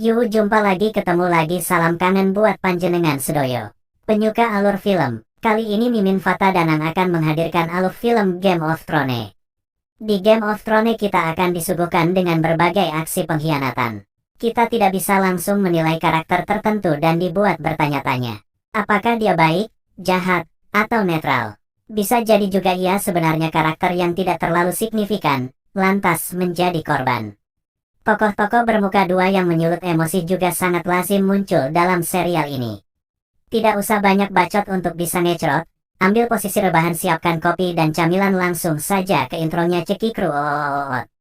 Jumpa lagi, ketemu lagi, salam kangen buat panjenengan sedoyo penyuka alur film. Kali ini Mimin Fata Danang akan menghadirkan alur film Game of Thrones. Di Game of Thrones kita akan disuguhkan dengan berbagai aksi pengkhianatan. Kita tidak bisa langsung menilai karakter tertentu dan dibuat bertanya-tanya. Apakah dia baik, jahat, atau netral? Bisa jadi juga ia sebenarnya karakter yang tidak terlalu signifikan, lantas menjadi korban. Tokoh-tokoh bermuka dua yang menyulut emosi juga sangat lazim muncul dalam serial ini. Tidak usah banyak bacot untuk bisa ngecrot, ambil posisi rebahan, siapkan kopi dan camilan, langsung saja ke intronya cekikruot.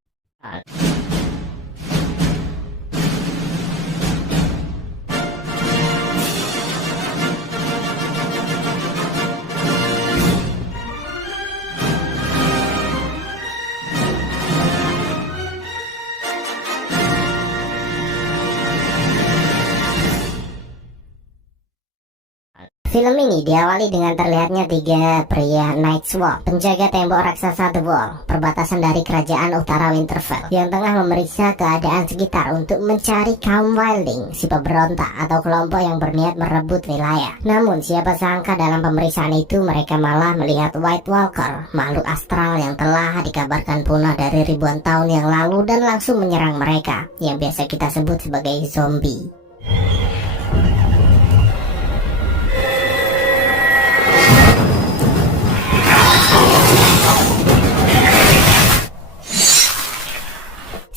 Film ini diawali dengan terlihatnya tiga pria Night's Watch, penjaga tembok raksasa The Wall, perbatasan dari kerajaan utara Winterfell, yang tengah memeriksa keadaan sekitar untuk mencari kaum Wildling, si pemberontak atau kelompok yang berniat merebut wilayah. Namun siapa sangka dalam pemeriksaan itu mereka malah melihat White Walker, makhluk astral yang telah dikabarkan punah dari ribuan tahun yang lalu dan langsung menyerang mereka, yang biasa kita sebut sebagai zombie.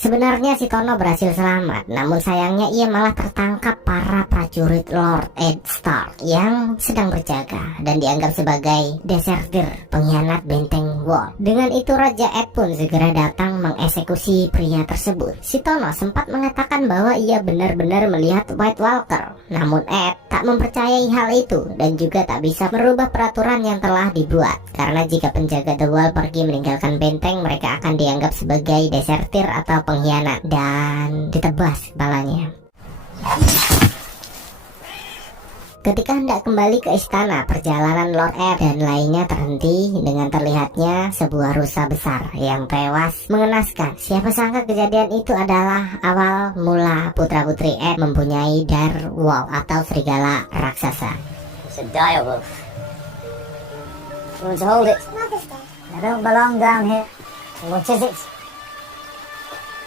Sebenarnya si Tono berhasil selamat, namun sayangnya ia malah tertangkap para prajurit Lord Ed Stark yang sedang berjaga dan dianggap sebagai desertir, pengkhianat benteng Wall. Dengan itu Raja Ed pun segera datang mengeksekusi pria tersebut. Si Tono sempat mengatakan bahwa ia benar-benar melihat White Walker, namun Ed tak mempercayai hal itu dan juga tak bisa merubah peraturan yang telah dibuat, karena jika penjaga The Wall pergi meninggalkan benteng, mereka akan dianggap sebagai desertir atau pengkhianat dan ditebas kepalanya. Ketika hendak kembali ke istana, perjalanan Lord Ed dan lainnya terhenti dengan terlihatnya sebuah rusa besar yang tewas mengenaskan. Siapa sangka kejadian itu adalah awal mula putra-putri Ed mempunyai direwolf atau serigala raksasa. It's a direwolf. You want to hold it? I don't belong down here. What is it?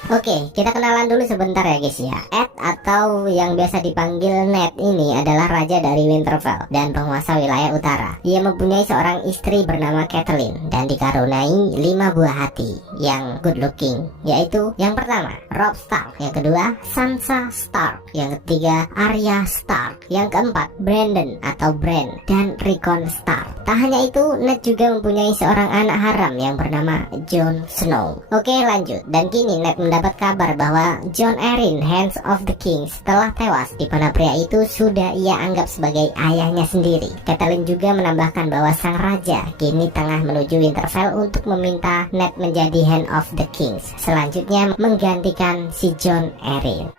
Oke, kita kenalan dulu sebentar ya guys ya. Ed atau yang biasa dipanggil Ned ini adalah raja dari Winterfell dan penguasa wilayah utara. Ia mempunyai seorang istri bernama Catelyn dan dikaruniai 5 buah hati yang good looking, yaitu yang pertama Robb Stark, yang kedua Sansa Stark, yang ketiga Arya Stark, yang keempat Brandon atau Bran dan Rickon Stark. Tak hanya itu, Ned juga mempunyai seorang anak haram yang bernama Jon Snow. Oke, lanjut. Dan kini Ned mendapat kabar bahwa Jon Arryn, Hands of the King, telah tewas, di mana pria itu sudah ia anggap sebagai ayahnya sendiri. Catelyn juga menambahkan bahwa sang raja kini tengah menuju Winterfell untuk meminta Ned menjadi Hand of the King, selanjutnya menggantikan si Jon Arryn.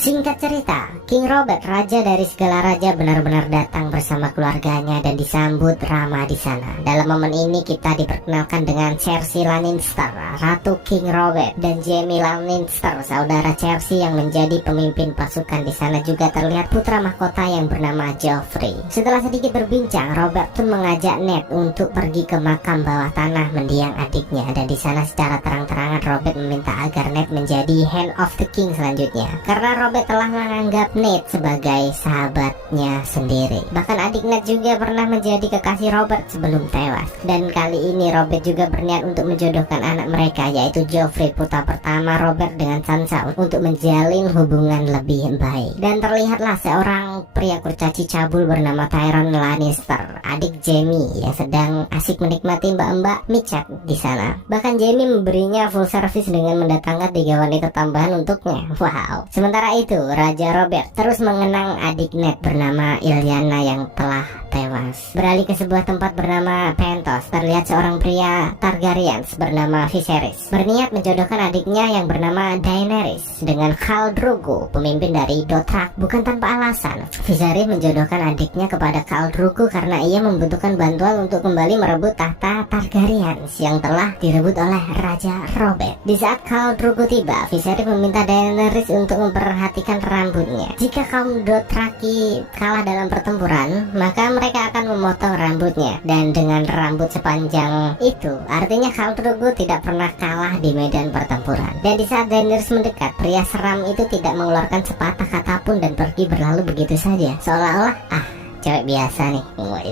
Singkat cerita, King Robert, raja dari segala raja, benar-benar datang bersama keluarganya dan disambut ramah di sana. Dalam momen ini kita diperkenalkan dengan Cersei Lannister, Ratu King Robert, dan Jaime Lannister, saudara Cersei yang menjadi pemimpin pasukan. Di sana juga terlihat putra mahkota yang bernama Joffrey. Setelah sedikit berbincang, Robert pun mengajak Ned untuk pergi ke makam bawah tanah mendiang adiknya, dan di sana secara terang-terangan Robert meminta agar Ned menjadi Hand of the King selanjutnya, karena Robert telah menganggap Ned sebagai sahabatnya sendiri. Bahkan adik Ned juga pernah menjadi kekasih Robert sebelum tewas. Dan kali ini Robert juga berniat untuk menjodohkan anak mereka, yaitu Joffrey, putra pertama Robert, dengan Sansa untuk menjalin hubungan lebih baik. Dan terlihatlah seorang pria kurcaci cabul bernama Tyrion Lannister, adik Jaime, yang sedang asik menikmati mbak-mbak micet di sana. Bahkan Jaime memberinya full service dengan mendatangkan 3 wanita tambahan untuknya. Wow. Sementara itu, Raja Robert Robert terus mengenang adik Ned bernama Ilyana yang telah tewas. Beralih ke sebuah tempat bernama Pentos, terlihat seorang pria Targaryen bernama Viserys berniat menjodohkan adiknya yang bernama Daenerys dengan Khal Drogo, pemimpin dari Dothraki. Bukan tanpa alasan, Viserys menjodohkan adiknya kepada Khal Drogo karena ia membutuhkan bantuan untuk kembali merebut tahta Targaryen yang telah direbut oleh Raja Robert. Di saat Khal Drogo tiba, Viserys meminta Daenerys untuk memperhatikan rambutnya. Jika kaum Dothraki kalah dalam pertempuran, maka mereka akan memotong rambutnya. Dan dengan rambut sepanjang itu, artinya Khal Drogo tidak pernah kalah di medan pertempuran. Dan di saat Daenerys mendekat, pria seram itu tidak mengeluarkan sepatah kata pun dan pergi berlalu begitu saja, seolah-olah cewek biasa nih,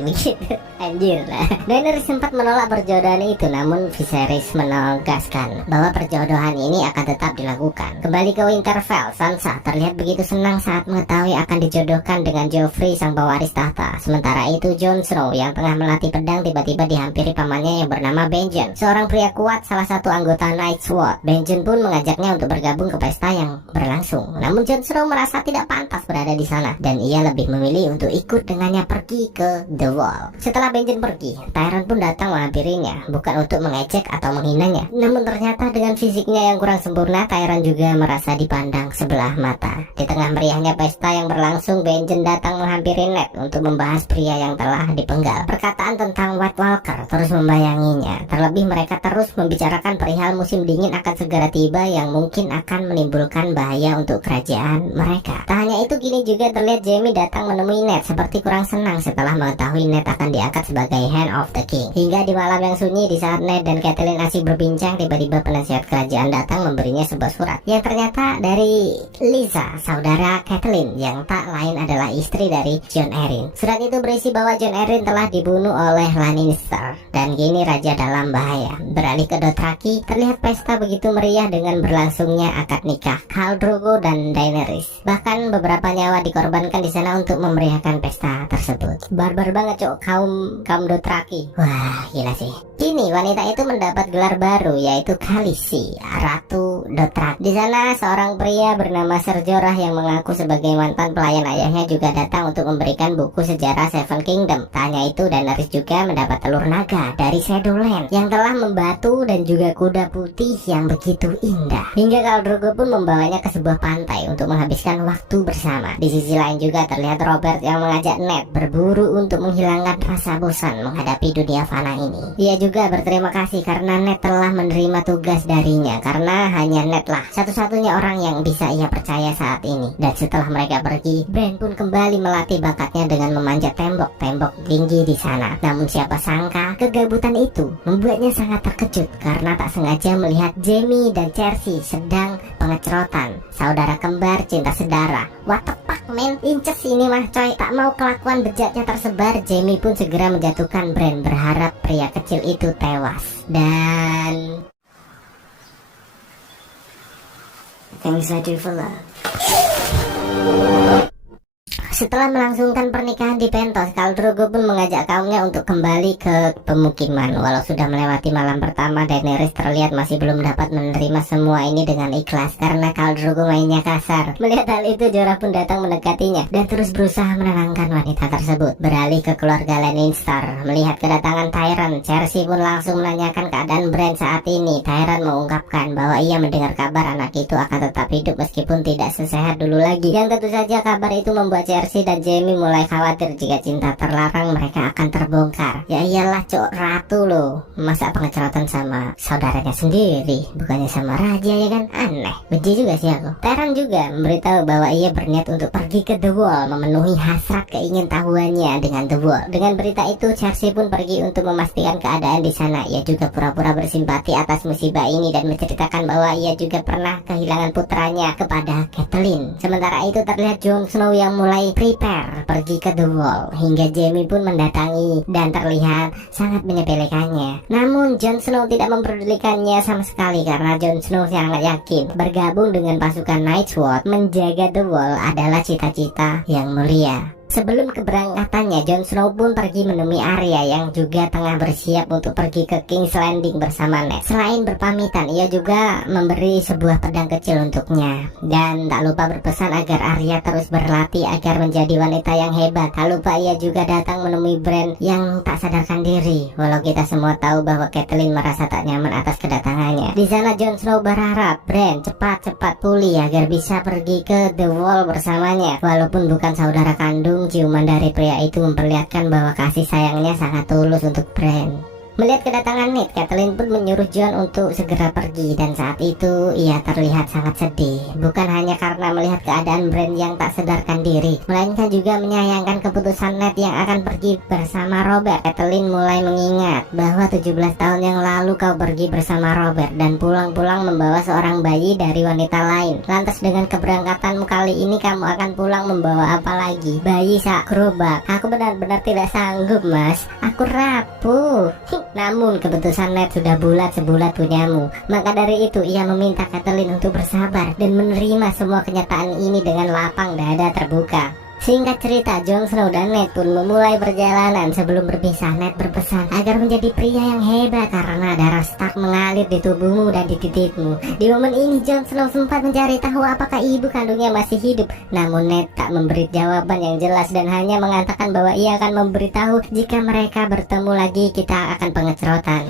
begitu. Anjir lah. Daenerys sempat menolak perjodohan itu, namun Viserys menegaskan bahwa perjodohan ini akan tetap dilakukan. Kembali ke Winterfell, Sansa terlihat begitu senang saat mengetahui akan dijodohkan dengan Joffrey sang pewaris tahta. Sementara itu Jon Snow yang tengah melatih pedang tiba-tiba dihampiri pamannya yang bernama Benjen, seorang pria kuat, salah satu anggota Night's Watch. Benjen pun mengajaknya untuk bergabung ke pesta yang berlangsung. Namun Jon Snow merasa tidak pantas berada di sana dan ia lebih memilih untuk ikut dengannya pergi ke The Wall. Setelah Benjen pergi, Tyrion pun datang menghampirinya, bukan untuk mengejek atau menghinanya. Namun ternyata dengan fisiknya yang kurang sempurna, Tyrion juga merasa dipandang sebelah mata. Di tengah meriahnya pesta yang berlangsung, Benjen datang menghampiri Ned untuk membahas pria yang telah dipenggal. Perkataan tentang White Walker terus membayanginya. Terlebih mereka terus membicarakan perihal musim dingin akan segera tiba yang mungkin akan menimbulkan bahaya untuk kerajaan mereka. Tak hanya itu, kini juga terlihat Jaime datang menemui Ned seperti kurang senang setelah mengetahui Ned akan diangkat sebagai Hand of the King. Hingga di malam yang sunyi, di saat Ned dan Catelyn asik berbincang, tiba-tiba penasihat kerajaan datang memberinya sebuah surat yang ternyata dari Lysa, saudara Catelyn, yang tak lain adalah istri dari Jon Arryn. Surat itu berisi bahwa Jon Arryn telah dibunuh oleh Lannister dan kini raja dalam bahaya. Beralih ke Dothraki, terlihat pesta begitu meriah dengan berlangsungnya akad nikah Khal Drogo dan Daenerys. Bahkan beberapa nyawa dikorbankan di sana untuk memeriahkan pesta tersebut. Barbar banget cok, kaum Dothraki. Wah, gila sih. Kini wanita itu mendapat gelar baru, yaitu Khaleesi, Ratu Dothraki. Di sana seorang pria bernama Ser Jorah yang mengaku sebagai mantan pelayan ayahnya juga datang untuk memberikan buku sejarah Seven Kingdom. Tak hanya itu, Daenerys juga mendapat telur naga dari Shadowland yang telah membatu dan juga kuda putih yang begitu indah. Hingga Khal Drogo pun membawanya ke sebuah pantai untuk menghabiskan waktu bersama. Di sisi lain juga terlihat Robert yang mengajak Ned berburu untuk menghilangkan rasa bosan menghadapi dunia fana ini. Dia juga berterima kasih karena Ned telah menerima tugas darinya, karena hanya Ned lah satu-satunya orang yang bisa ia percaya saat ini. Dan setelah mereka pergi, Bran pun kembali melatih bakatnya dengan memanjat tembok-tembok tinggi di sana. Namun siapa sangka kegabutan itu membuatnya sangat terkejut karena tak sengaja melihat Jaime dan Cersei sedang pengecerotan, saudara kembar cinta sedara. What the fuck man, inces ini mah coy. Tak mau kelakuan bejatnya tersebar, Jaime pun segera menjatuhkan Bran, berharap pria kecil itu tewas. Dan things I do for love. Setelah melangsungkan pernikahan di Pentos, Khal Drogo pun mengajak kaumnya untuk kembali ke pemukiman. Walau sudah melewati malam pertama, Daenerys terlihat masih belum dapat menerima semua ini dengan ikhlas karena Khal Drogo mainnya kasar. Melihat hal itu, Jorah pun datang mendekatinya dan terus berusaha menenangkan wanita tersebut. Beralih ke keluarga Lannister, melihat kedatangan Tyrion, Cersei pun langsung menanyakan keadaan Bran saat ini. Tyrion mengungkapkan bahwa ia mendengar kabar anak itu akan tetap hidup meskipun tidak sesehat dulu lagi. Yang tentu saja kabar itu membuat Cersei dan Jaime mulai khawatir jika cinta terlarang mereka akan terbongkar. Ya iyalah cok, ratu loh, masa pengecerotan sama saudaranya sendiri, bukannya sama raja ya kan? Aneh, benci juga sih aku. Tyrion juga memberitahu bahwa ia berniat untuk pergi ke The Wall, memenuhi hasrat keingintahuannya dengan The Wall. Dengan berita itu, Cersei pun pergi untuk memastikan keadaan di sana. Ia juga pura-pura bersimpati atas musibah ini dan menceritakan bahwa ia juga pernah kehilangan putranya kepada Catelyn. Sementara itu terlihat Jon Snow yang mulai prepare pergi ke The Wall, hingga Jaime pun mendatangi dan terlihat sangat menyepelekannya. Namun Jon Snow tidak memperdulikannya sama sekali karena Jon Snow sangat yakin bergabung dengan pasukan Night's Watch menjaga The Wall adalah cita-cita yang mulia. Sebelum keberangkatannya, Jon Snow pun pergi menemui Arya yang juga tengah bersiap untuk pergi ke King's Landing bersama Ned. Selain berpamitan, ia juga memberi sebuah pedang kecil untuknya. Dan tak lupa berpesan agar Arya terus berlatih agar menjadi wanita yang hebat. Tak lupa ia juga datang menemui Bran yang tak sadarkan diri. Walau kita semua tahu bahwa Catelyn merasa tak nyaman atas kedatangannya. Di sana Jon Snow berharap Bran cepat-cepat pulih agar bisa pergi ke The Wall bersamanya. Walaupun bukan saudara kandung, ciuman dari pria itu memperlihatkan bahwa kasih sayangnya sangat tulus untuk Bran. Melihat kedatangan Ned, Catelyn pun menyuruh Jon untuk segera pergi, dan saat itu ia terlihat sangat sedih. Bukan hanya karena melihat keadaan Bran yang tak sadarkan diri, melainkan juga menyayangkan keputusan Ned yang akan pergi bersama Robert. Catelyn mulai mengingat bahwa 17 tahun yang lalu kau pergi bersama Robert dan pulang-pulang membawa seorang bayi dari wanita lain. Lantas dengan keberangkatanmu kali ini kamu akan pulang membawa apa lagi? Bayi sak gerobak. Aku benar-benar tidak sanggup, Mas. Aku rapuh. Namun keputusan Ned sudah bulat sebulat punyamu. Maka dari itu ia meminta Catelyn untuk bersabar dan menerima semua kenyataan ini dengan lapang dada terbuka. Singkat cerita, Jon Snow dan Ned pun memulai perjalanan. Sebelum berpisah, Ned berpesan agar menjadi pria yang hebat karena darah Stark mengalir di tubuhmu dan di titikmu. Di momen ini Jon Snow sempat mencari tahu apakah ibu kandungnya masih hidup. Namun Ned tak memberi jawaban yang jelas dan hanya mengatakan bahwa ia akan memberitahu jika mereka bertemu lagi. Kita akan pengecerotan.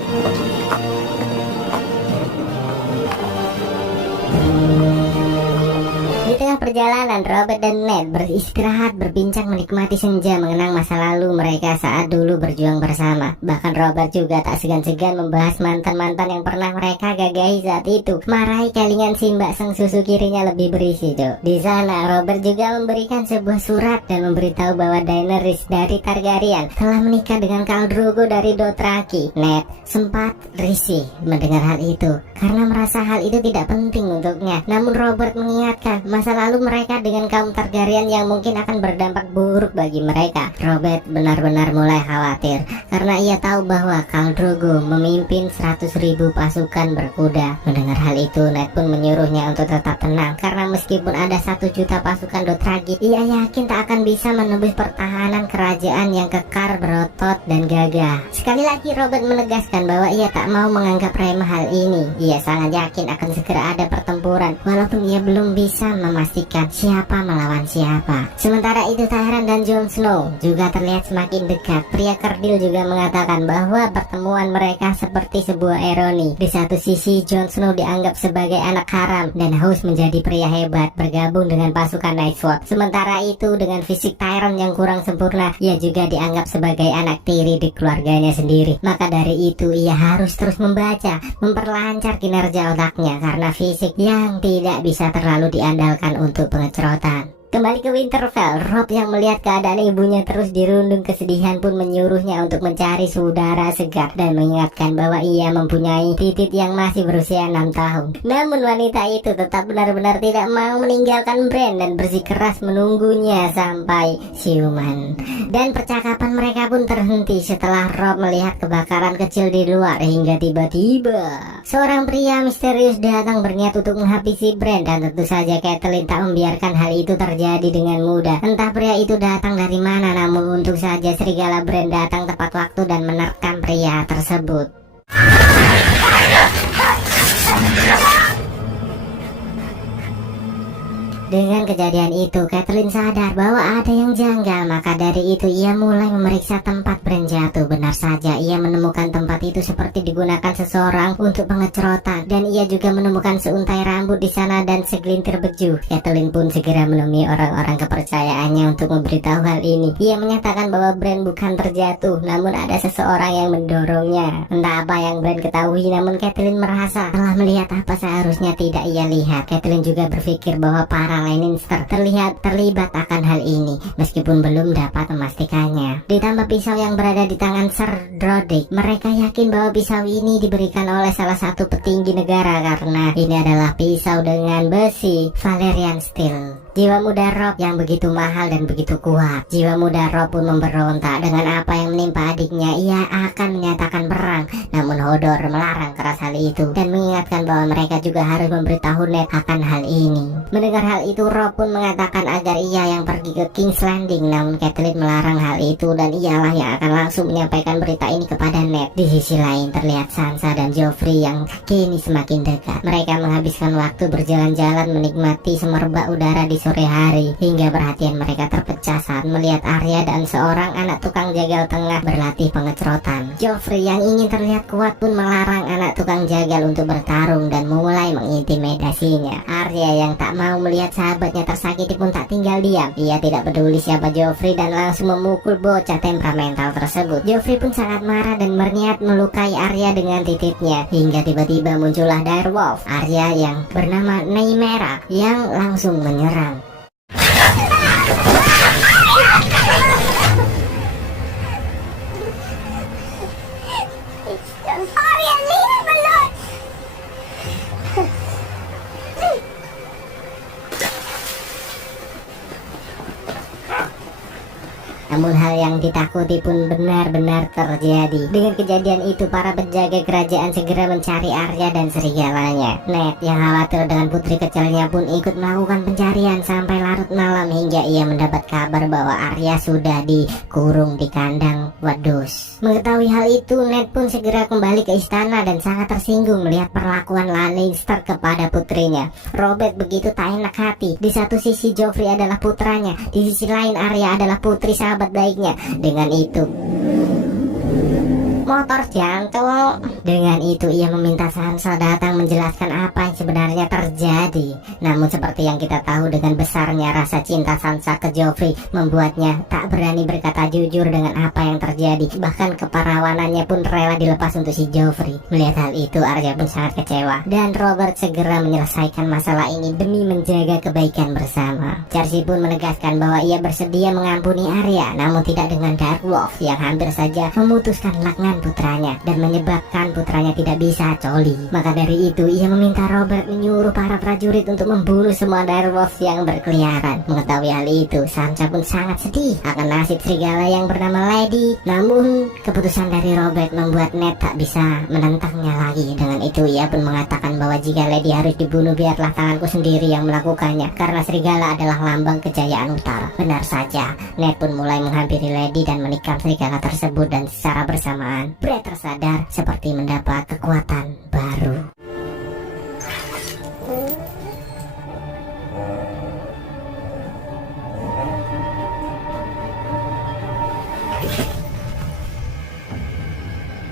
Di tengah perjalanan, Robert dan Ned beristirahat, berbincang, menikmati senja, mengenang masa lalu mereka saat dulu berjuang bersama. Bahkan Robert juga tak segan-segan membahas mantan-mantan yang pernah mereka gagahi saat itu. Marahi kelingan Simba sang susu kirinya lebih berisi tuh. Di sana Robert juga memberikan sebuah surat dan memberitahu bahwa Daenerys dari Targaryen telah menikah dengan Khal Drogo dari Dothraki. Ned sempat risih mendengar hal itu karena merasa hal itu tidak penting untuknya. Namun Robert mengingatkan masa lalu mereka dengan kaum Targaryen yang mungkin akan berdampak buruk bagi mereka. Robert benar-benar mulai khawatir karena ia tahu bahwa Khal Drogo memimpin 100.000 pasukan berkuda. Mendengar hal itu, Ned pun menyuruhnya untuk tetap tenang karena meskipun ada 1 juta pasukan Dothraki, ia yakin tak akan bisa menembus pertahanan kerajaan yang kekar, berotot, dan gagah. Sekali lagi Robert menegaskan bahwa ia tak mau menganggap remeh hal ini. Ia sangat yakin akan segera ada pertempuran, walaupun ia belum bisa memastikan siapa melawan siapa. Sementara itu Tyrion dan Jon Snow juga terlihat semakin dekat. Pria kerdil juga mengatakan bahwa pertemuan mereka seperti sebuah ironi. Di satu sisi Jon Snow dianggap sebagai anak haram dan haus menjadi pria hebat bergabung dengan pasukan Night's Sementara itu dengan fisik Tyrion yang kurang sempurna, ia juga dianggap sebagai anak tiri di keluarganya sendiri. Maka dari itu ia harus terus membaca, memperlancar kinerja otaknya karena fisik yang tidak bisa terlalu diandalkan untuk pengecerotan. Kembali ke Winterfell, Robb yang melihat keadaan ibunya terus dirundung kesedihan pun menyuruhnya untuk mencari saudara segar dan mengingatkan bahwa ia mempunyai titik yang masih berusia 6 tahun. Namun wanita itu tetap benar-benar tidak mau meninggalkan Bran dan bersikeras menunggunya sampai siuman. Dan percakapan mereka pun terhenti setelah Robb melihat kebakaran kecil di luar hingga tiba-tiba seorang pria misterius datang berniat untuk menghabisi Bran, dan tentu saja Catelyn tak membiarkan hal itu terjadi dengan mudah. Entah pria itu datang dari mana, namun untung saja serigala Bran datang tepat waktu dan menerkam pria tersebut. Dengan kejadian itu, Catelyn sadar bahwa ada yang janggal. Maka dari itu ia mulai memeriksa tempat Bran jatuh. Benar saja, ia menemukan tempat itu seperti digunakan seseorang untuk pengecerotan, dan ia juga menemukan seuntai rambut di sana dan segelintir baju. Catelyn pun segera menemui orang-orang kepercayaannya untuk memberitahu hal ini. Ia menyatakan bahwa Bran bukan terjatuh, namun ada seseorang yang mendorongnya. Entah apa yang Bran ketahui, namun Catelyn merasa telah melihat apa seharusnya tidak ia lihat. Catelyn juga berpikir bahwa para Lannister terlibat akan hal ini, meskipun belum dapat memastikannya. Ditambah pisau yang berada di tangan Ser Drodik, mereka yakin bahwa pisau ini diberikan oleh salah satu petinggi negara karena ini adalah pisau dengan besi Valyrian Steel. Jiwa muda Robb yang begitu mahal dan begitu kuat. Jiwa muda Robb pun memberontak. Dengan apa yang menimpa adiknya, ia akan menyatakan perang. Namun Hodor melarang keras hal itu dan mengingatkan bahwa mereka juga harus memberitahu Ned akan hal ini. Mendengar hal itu, Robb pun mengatakan agar ia yang pergi ke King's Landing, namun Catelyn melarang hal itu dan ialah yang akan langsung menyampaikan berita ini kepada Ned. Di sisi lain terlihat Sansa dan Joffrey yang kini semakin dekat. Mereka menghabiskan waktu berjalan-jalan menikmati semerbak udara di sore hari hingga perhatian mereka terpecah saat melihat Arya dan seorang anak tukang jagal tengah berlatih pengecerotan. Joffrey yang ingin terlihat kuat pun melarang anak tukang jagal untuk bertarung dan mulai mengintimidasinya. Arya yang tak mau melihat sahabatnya tersakiti pun tak tinggal diam. Ia tidak peduli siapa Joffrey dan langsung memukul bocah temperamental tersebut. Joffrey pun sangat marah dan berniat melukai Arya dengan titipnya hingga tiba-tiba muncullah direwolf Arya yang bernama Nymeria yang langsung menyerang. Namun hal yang ditakuti pun benar-benar terjadi. Dengan kejadian itu, para penjaga kerajaan segera mencari Arya dan serigalanya. Ned yang khawatir dengan putri kecilnya pun ikut melakukan pencarian sampai larut malam hingga ia mendapat kabar bahwa Arya sudah dikurung di kandang wedus. Mengetahui hal itu, Ned pun segera kembali ke istana dan sangat tersinggung melihat perlakuan Lannister kepada putrinya. Robert begitu tak enak hati. Di satu sisi Joffrey adalah putranya, di sisi lain Arya adalah putri sahabat baiknya. Dengan itu motor jantung. Dengan itu ia meminta Sansa datang menjelaskan apa yang sebenarnya terjadi. Namun seperti yang kita tahu, dengan besarnya rasa cinta Sansa ke Joffrey membuatnya tak berani berkata jujur dengan apa yang terjadi. Bahkan keperawanannya pun rela dilepas untuk si Joffrey. Melihat hal itu, Arya pun sangat kecewa dan Robert segera menyelesaikan masalah ini demi menjaga kebaikan bersama. Cersei pun menegaskan bahwa ia bersedia mengampuni Arya, namun tidak dengan direwolf yang hampir saja memutuskan laknat putranya dan menyebabkan putranya tidak bisa coli. Maka dari itu ia meminta Robert menyuruh para prajurit untuk membunuh semua direwolf yang berkeliaran. Mengetahui hal itu, Sansa pun sangat sedih akan nasib serigala yang bernama Lady. Namun keputusan dari Robert membuat Ned tak bisa menentangnya lagi. Dengan itu ia pun mengatakan bahwa jika Lady harus dibunuh, biarlah tanganku sendiri yang melakukannya, karena serigala adalah lambang kejayaan utara. Benar saja, Ned pun mulai menghampiri Lady dan menikam serigala tersebut, dan secara bersamaan Brett tersadar seperti mendapat kekuatan baru.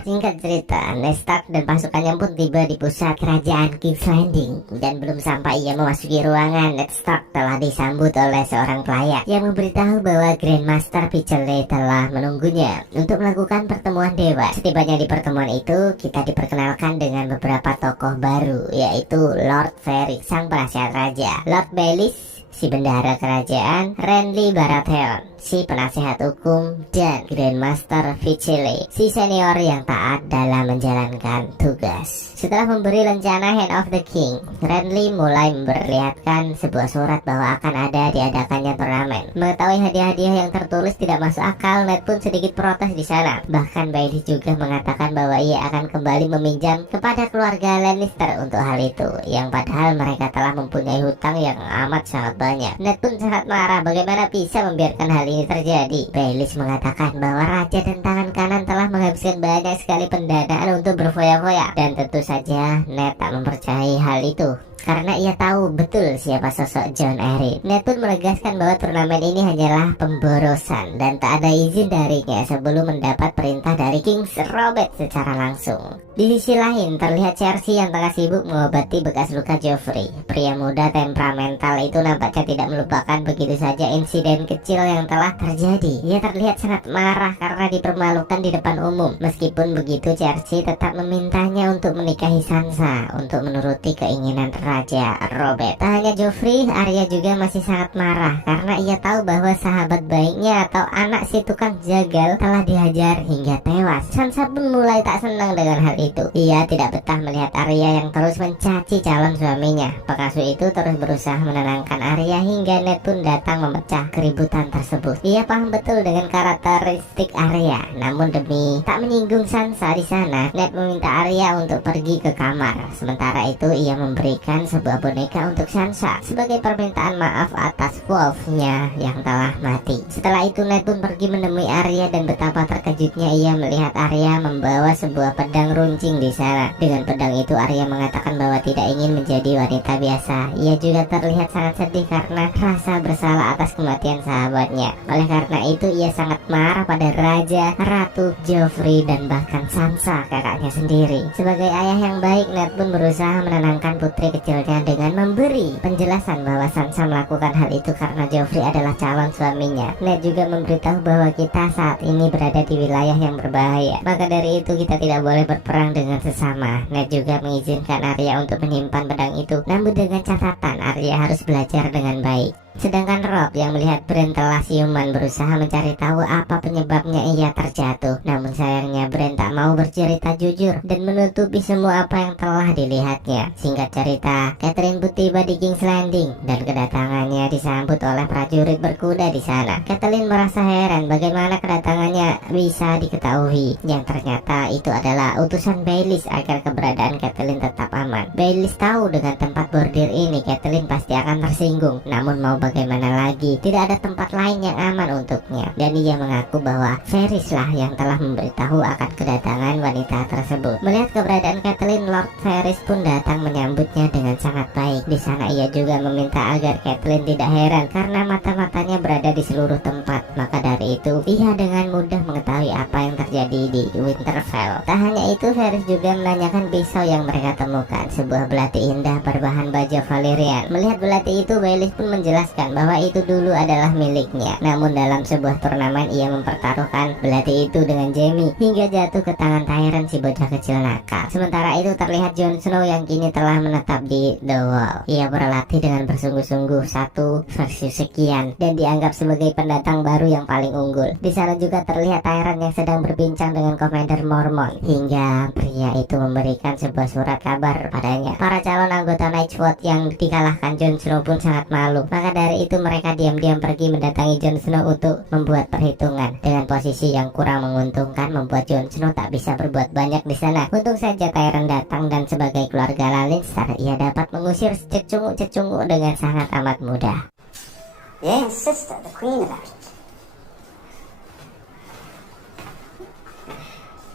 Singkat cerita, Ned Stark dan pasukannya pun tiba di pusat kerajaan King's Landing. Dan belum sampai ia memasuki ruangan, Ned Stark telah disambut oleh seorang pelayan yang memberitahu bahwa Grandmaster Pycelle telah menunggunya untuk melakukan pertemuan dewa. Setibanya di pertemuan itu, kita diperkenalkan dengan beberapa tokoh baru, yaitu Lord Varys, sang penasihat raja, Lord Baelish, si bendahara kerajaan, Renly Baratheon, si penasehat hukum, dan Grandmaster Pycelle, si senior yang taat dalam menjalankan tugas. Setelah memberi rencana Hand of the King, Renly mulai memperlihatkan sebuah surat bahwa akan ada diadakannya turnamen. Mengetahui hadiah-hadiah yang tertulis tidak masuk akal, Ned pun sedikit protes di sana. Bahkan Baelish juga mengatakan bahwa ia akan kembali meminjam kepada keluarga Lannister untuk hal itu, yang padahal mereka telah mempunyai hutang yang amat sangat banyak. Ned pun sangat marah, bagaimana bisa membiarkan hal ini terjadi. Baelish mengatakan bahwa raja dan tangan kanan telah menghabiskan banyak sekali pendanaan untuk berfoya-foya, dan tentu saja Ned tak mempercayai hal itu karena ia tahu betul siapa sosok Jon Arryn. Ned pun menegaskan bahwa turnamen ini hanyalah pemborosan dan tak ada izin darinya sebelum mendapat perintah dari King Robert secara langsung. Di sisi lain, terlihat Cersei yang tengah sibuk mengobati bekas luka Joffrey. Pria muda temperamental itu nampaknya tidak melupakan begitu saja insiden kecil yang telah terjadi. Ia terlihat sangat marah karena dipermalukan di depan umum. Meskipun begitu, Cersei tetap memintanya untuk menikahi Sansa untuk menuruti keinginan tersebut. Raja Robert. Tak hanya Joffrey, Arya juga masih sangat marah karena ia tahu bahwa sahabat baiknya atau anak si tukang jagal telah dihajar hingga tewas. Sansa pun mulai tak senang dengan hal itu. Ia tidak betah melihat Arya yang terus mencaci calon suaminya. Pengasuh itu terus berusaha menenangkan Arya hingga Ned pun datang memecah keributan tersebut. Ia paham betul dengan karakteristik Arya, namun demi tak menyinggung Sansa di sana, Ned meminta Arya untuk pergi ke kamar. Sementara itu ia memberikan sebuah boneka untuk Sansa sebagai permintaan maaf atas wolfnya yang telah mati. Setelah itu Ned pun pergi menemui Arya dan betapa terkejutnya ia melihat Arya membawa sebuah pedang runcing di sana. Dengan pedang itu Arya mengatakan bahwa tidak ingin menjadi wanita biasa. Ia juga terlihat sangat sedih karena rasa bersalah atas kematian sahabatnya. Oleh karena itu ia sangat marah pada Raja, Ratu, Joffrey dan bahkan Sansa kakaknya sendiri. Sebagai ayah yang baik, Ned pun berusaha menenangkan putri kecilnya dengan memberi penjelasan bahwa Sansa melakukan hal itu karena Joffrey adalah calon suaminya. Ned juga memberitahu bahwa kita saat ini berada di wilayah yang berbahaya, maka dari itu kita tidak boleh berperang dengan sesama. Ned juga mengizinkan Arya untuk menyimpan pedang itu, namun dengan catatan Arya harus belajar dengan baik. Sedangkan Robb yang melihat Bran telah siuman berusaha mencari tahu apa penyebabnya ia terjatuh. Namun sayangnya Bran tak mau bercerita jujur dan menutupi semua apa yang telah dilihatnya. Singkat cerita, Catelyn pun tiba di King's Landing dan kedatangannya disambut oleh prajurit berkuda di sana. Catelyn merasa heran bagaimana kedatangannya bisa diketahui, yang ternyata itu adalah utusan Baelish agar keberadaan Catelyn tetap aman. Baelish tahu dengan tempat bordir ini Catelyn pasti akan tersinggung, namun mau bagaimana lagi, tidak ada tempat lain yang aman untuknya. Dan ia mengaku bahwa Varys lah yang telah memberitahu akan kedatangan wanita tersebut. Melihat keberadaan Catelyn, Lord Varys pun datang menyambutnya dengan sangat baik. Di sana ia juga meminta agar Catelyn tidak heran karena mata-matanya berada di seluruh tempat. Maka dari itu, ia dengan mudah mengetahui apa yang terjadi di Winterfell. Tak hanya itu, Varys juga menanyakan pisau yang mereka temukan, sebuah belati indah berbahan baja Valyrian. Melihat belati itu, Baelish pun menjelaskan bahwa itu dulu adalah miliknya. Namun dalam sebuah turnamen ia mempertaruhkan belati itu dengan Jaime hingga jatuh ke tangan Tyrion si bocah kecil nakal. Sementara itu terlihat Jon Snow yang kini telah menetap di The Wall. Ia berlatih dengan bersungguh-sungguh 1 versus sekian dan dianggap sebagai pendatang baru yang paling unggul. Di sana juga terlihat Tyrion yang sedang berbincang dengan Commander Mormont hingga pria itu memberikan sebuah surat kabar padanya. Para calon anggota Night's yang dikalahkan Jon Snow pun sangat malu. Maka dari itu mereka diam-diam pergi mendatangi Jon Snow untuk membuat perhitungan. Dengan posisi yang kurang menguntungkan membuat Jon Snow tak bisa berbuat banyak di sana. Untung saja Tyrion datang dan sebagai keluarga Lannister ia dapat mengusir cecunguk-cecunguk dengan sangat amat mudah. Yes, sister, the queen about it.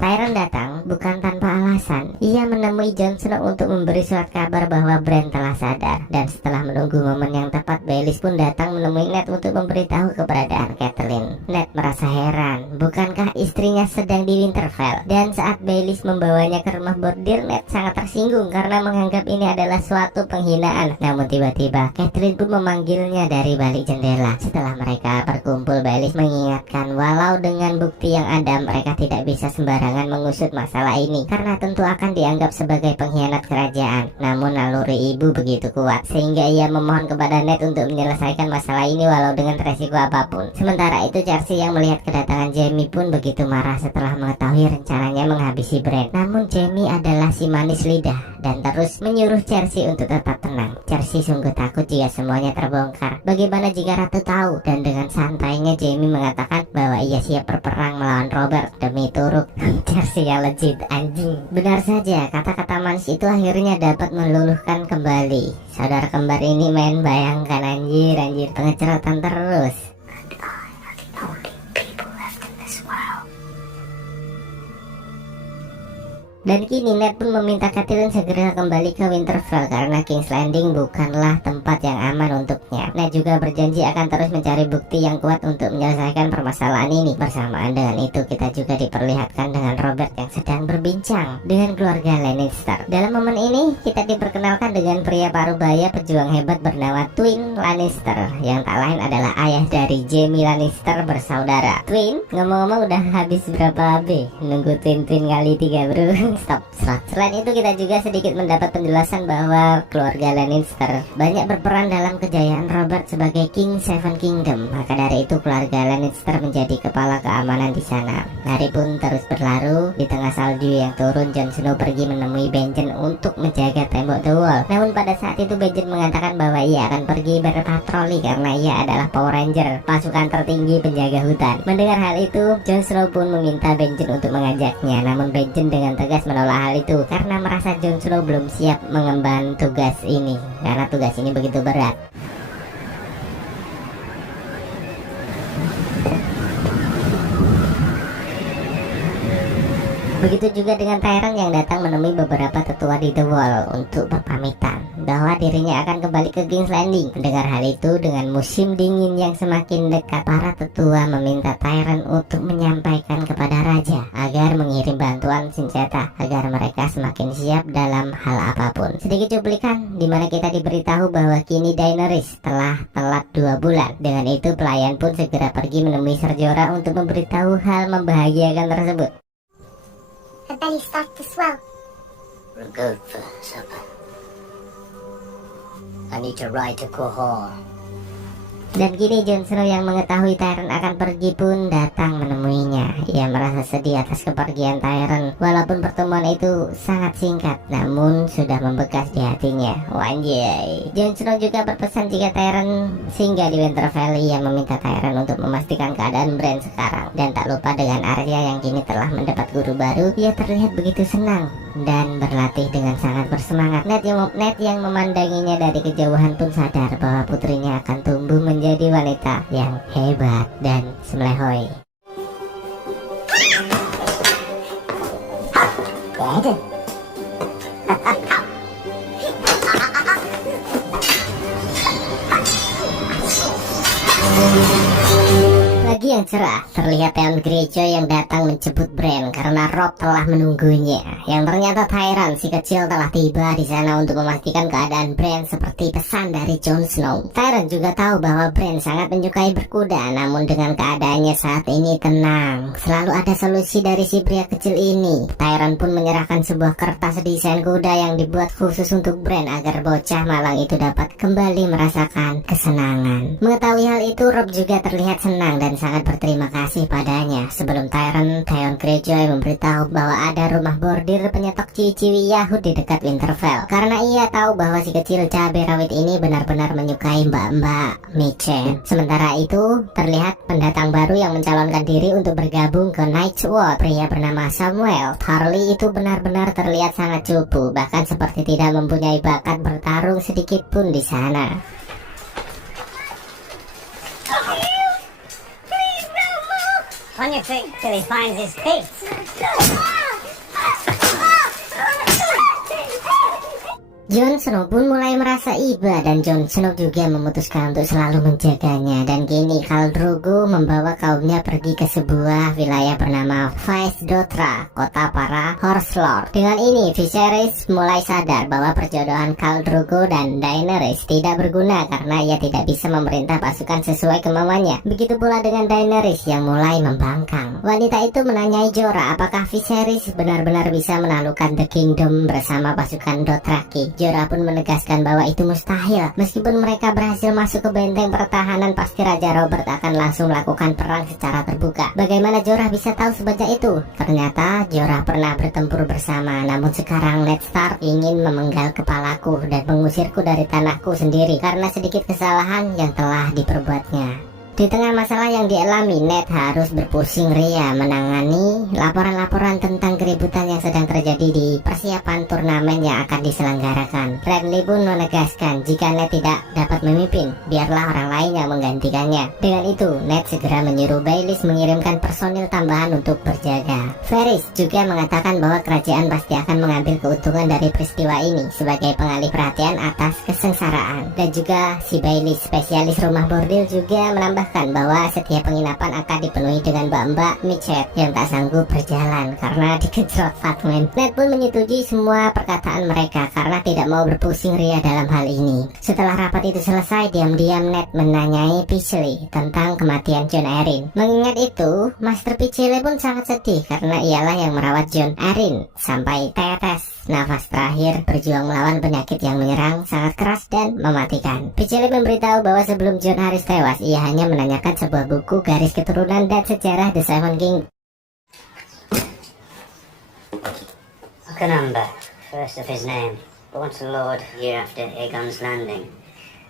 Tyrion datang bukan tanpa alasan. Ia menemui Jon Snow untuk memberi surat kabar bahwa Bran telah sadar. Dan setelah menunggu momen yang tepat, Baelish pun datang menemui Ned untuk memberitahu keberadaan Catelyn. Ned merasa heran, bukankah istrinya sedang di Winterfell? Dan saat Baelish membawanya ke rumah bordir, Ned sangat tersinggung karena menganggap ini adalah suatu penghinaan. Namun tiba-tiba Catelyn pun memanggilnya dari balik jendela. Setelah mereka berkumpul, Baelish mengingatkan walau dengan bukti yang ada mereka tidak bisa sembarangan mengusut masalah ini karena tentu akan dianggap sebagai pengkhianat kerajaan. Namun naluri ibu begitu kuat sehingga ia memohon kepada Ned untuk menyelesaikan masalah ini walau dengan resiko apapun. Sementara itu Cersei yang melihat kedatangan Jaime pun begitu marah setelah mengetahui rencananya menghabisi Bran. Namun Jaime adalah si manis lidah dan terus menyuruh Cersei untuk tetap tenang. Cersei sungguh takut jika semuanya terbongkar. Bagaimana jika Ratu tahu? Dan dengan santainya Jaime mengatakan bahwa ia siap berperang melawan Robert demi Turuk. Cersei yang legit anjing. Benar saja, kata-kata manis itu akhirnya dapat meluluhkan kembali. Saudara kembar ini main bayangkan anjir pengecerotan terus. Dan kini Ned pun meminta Catelyn segera kembali ke Winterfell karena King's Landing bukanlah tempat yang aman untuknya. Ned juga berjanji akan terus mencari bukti yang kuat untuk menyelesaikan permasalahan ini. Bersamaan dengan itu kita juga diperlihatkan dengan Robert yang sedang berbincang dengan keluarga Lannister. Dalam momen ini kita diperkenalkan dengan pria parubaya pejuang hebat bernama Tywin Lannister yang tak lain adalah ayah dari Jaime Lannister bersaudara. Tywin, ngomong-ngomong udah habis berapa AB? Nunggu Twin kali 3 bro. stop slot. Selain itu kita juga sedikit mendapat penjelasan bahwa keluarga Lannister banyak berperan dalam kejayaan Robert sebagai King Seven Kingdom. Maka dari itu keluarga Lannister menjadi kepala keamanan di sana. Hari pun terus berlalu. Di tengah salju yang turun, Jon Snow pergi menemui Benjen untuk menjaga tembok The Wall. Namun pada saat itu Benjen mengatakan bahwa ia akan pergi berpatroli karena ia adalah Power Ranger, pasukan tertinggi penjaga hutan. Mendengar hal itu, Jon Snow pun meminta Benjen untuk mengajaknya. Namun Benjen dengan tegas menolak hal itu karena merasa Jon Snow belum siap mengemban tugas ini karena tugas ini begitu berat. Begitu juga dengan Tyrion yang datang menemui beberapa tetua di The Wall untuk berpamitan bahwa dirinya akan kembali ke King's Landing. Mendengar hal itu, dengan musim dingin yang semakin dekat, para tetua meminta Tyrion untuk menyampaikan kepada raja agar mengirim bantuan senjata agar mereka semakin siap dalam hal apapun. Sedikit cuplikan di mana kita diberitahu bahwa kini Daenerys telah telat 2 bulan. Dengan itu pelayan pun segera pergi menemui Ser Jorah untuk memberitahu hal membahagiakan tersebut. Her belly starts to swell. We're good for supper. I need to ride to Qohor. Dan kini Jon Snow yang mengetahui Tyrion akan pergi pun datang menemuinya. Ia merasa sedih atas kepergian Tyrion. Walaupun pertemuan itu sangat singkat, namun sudah membekas di hatinya. Wanjay. Jon Snow juga berpesan jika Tyrion singgah di Winterfell. Ia meminta Tyrion untuk memastikan keadaan Bran sekarang. Dan tak lupa dengan Arya yang kini telah mendapat guru baru. Ia terlihat begitu senang dan berlatih dengan sangat bersemangat. Ned yang memandanginya dari kejauhan pun sadar bahwa putrinya akan tumbuh menjadi wanita yang hebat dan semlehoi. Dad? Lagi yang cerah, terlihat Theon Greyjoy yang datang menjemput Bran karena Robb telah menunggunya. Yang ternyata Tyrion si kecil telah tiba di sana untuk memastikan keadaan Bran seperti pesan dari Jon Snow. Tyrion juga tahu bahwa Bran sangat menyukai berkuda, namun dengan keadaannya saat ini tenang. Selalu ada solusi dari si pria kecil ini. Tyrion pun menyerahkan sebuah kertas desain kuda yang dibuat khusus untuk Bran agar bocah malang itu dapat kembali merasakan kesenangan. Mengetahui hal itu, Robb juga terlihat senang dan sangat berterima kasih padanya. Sebelum Tyrion, Theon Greyjoy memberitahu bahwa ada rumah bordir penyetok ciwi-ciwi Yahud di dekat Winterfell. Karena ia tahu bahwa si kecil cabai rawit ini benar-benar menyukai mbak-mbak micen. Sementara itu, terlihat pendatang baru yang mencalonkan diri untuk bergabung ke Night's Watch. Pria bernama Samuel Tarly itu benar-benar terlihat sangat cupu, bahkan seperti tidak mempunyai bakat bertarung sedikit pun di sana. On your feet till he finds his feet. Jon Snow pun mulai merasa iba dan Jon Snow juga memutuskan untuk selalu menjaganya. Dan kini Khal Drogo membawa kaumnya pergi ke sebuah wilayah bernama Vaes Dothra, kota para Horse Lord. Dengan ini Viserys mulai sadar bahwa perjodohan Khal Drogo dan Daenerys tidak berguna karena ia tidak bisa memerintah pasukan sesuai kemauannya. Begitu pula dengan Daenerys yang mulai membangkang. Wanita itu menanyai Jorah apakah Viserys benar-benar bisa menaklukkan The Kingdom bersama pasukan Dothraki. Jorah pun menegaskan bahwa itu mustahil. Meskipun mereka berhasil masuk ke benteng pertahanan, pasti Raja Robert akan langsung melakukan perang secara terbuka. Bagaimana Jorah bisa tahu sebanyak itu? Ternyata Jorah pernah bertempur bersama. Namun sekarang Ned Stark ingin memenggal kepalaku dan mengusirku dari tanahku sendiri karena sedikit kesalahan yang telah diperbuatnya. Di tengah masalah yang dialami, Ned harus berpusing ria menangani laporan-laporan tentang keributan yang sedang terjadi di persiapan turnamen yang akan diselenggarakan. Renly pun menegaskan jika Ned tidak dapat memimpin, biarlah orang lain yang menggantikannya. Dengan itu, Ned segera menyuruh Baelish mengirimkan personil tambahan untuk berjaga. Varys juga mengatakan bahwa kerajaan pasti akan mengambil keuntungan dari peristiwa ini sebagai pengalih perhatian atas kesengsaraan. Dan juga si Baelish, spesialis rumah bordil, juga menambah menambahkan bahwa setiap penginapan akan dipenuhi dengan mbak-mbak micet yang tak sanggup berjalan karena dikejrot Fatman. Ned pun menyetujui semua perkataan mereka karena tidak mau berpusing ria dalam hal ini. Setelah rapat itu selesai, diam-diam Ned menanyai Peachly tentang kematian John Arryn. Mengingat itu, Master Peachly pun sangat sedih karena ialah yang merawat John Arryn sampai tetes nafas terakhir, berjuang melawan penyakit yang menyerang sangat keras dan mematikan. Peachly memberitahu bahwa sebelum John Harris tewas, ia hanya menanyakan sebuah buku garis keturunan dan sejarah The Seven King. Okanamba, first of his name, once a lord year after Aegon's landing.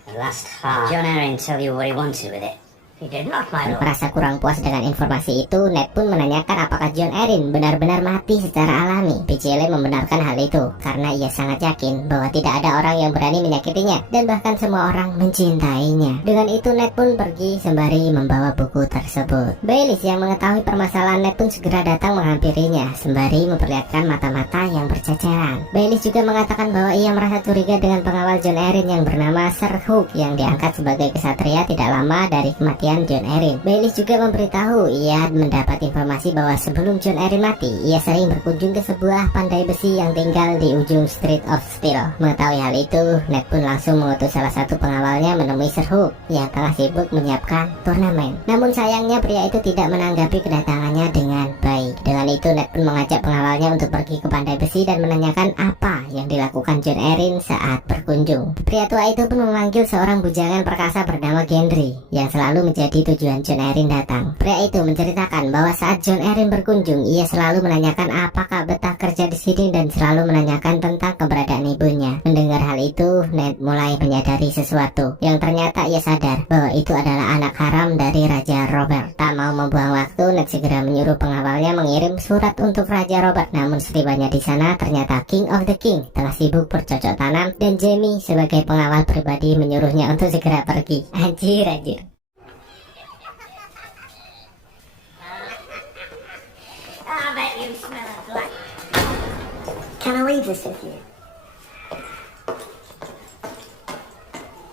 The last half. John Arryn tell you what he wanted with it. He did not, my lord. Merasa kurang puas dengan informasi itu, Ned pun menanyakan apakah John Arryn benar-benar mati secara alami. Peachly membenarkan hal itu karena ia sangat yakin bahwa tidak ada orang yang berani menyakitinya dan bahkan semua orang mencintainya. Dengan itu Ned pun pergi sembari membawa buku tersebut. Baelish yang mengetahui permasalahan Ned pun segera datang menghampirinya sembari memperlihatkan mata-mata yang berceceran. Baelish juga mengatakan bahwa ia merasa curiga dengan pengawal John Arryn yang bernama Sir Hook yang diangkat sebagai kesatria tidak lama dari kematian John Arryn. Baelish juga memberitahu ia mendapat informasi bahwa sebelum John Arryn mati, ia sering berkunjung ke sebuah pandai besi yang tinggal di ujung Street of Steel. Mengetahui hal itu, Ned pun langsung mengutus salah satu pengawalnya menemui Sir Hook yang tengah sibuk menyiapkan turnamen. Namun sayangnya pria itu tidak menanggapi kedatangannya dengan baik. Dengan itu Ned pun mengajak pengawalnya untuk pergi ke pandai besi dan menanyakan apa yang dilakukan John Arryn saat berkunjung. Pria tua itu pun memanggil seorang bujangan perkasa bernama Gendry yang selalu menjadi tujuan John Arryn datang. Pria itu menceritakan bahwa saat John Arryn berkunjung, ia selalu menanyakan apakah betah kerja di sini dan selalu menanyakan tentang keberadaan ibunya. Mendengar hal itu, Ned mulai menyadari sesuatu yang ternyata ia sadar bahwa itu adalah anak haram dari Raja Robert. Tak mau membuang waktu, Ned segera menyuruh pengawalnya mengirim surat untuk Raja Robert. Namun setibanya di sana, ternyata King of the King tengah sibuk bercocok tanam dan Jaime sebagai pengawal pribadi menyuruhnya untuk segera pergi. Anjir. I bet you smell of blood. Can I leave this with you?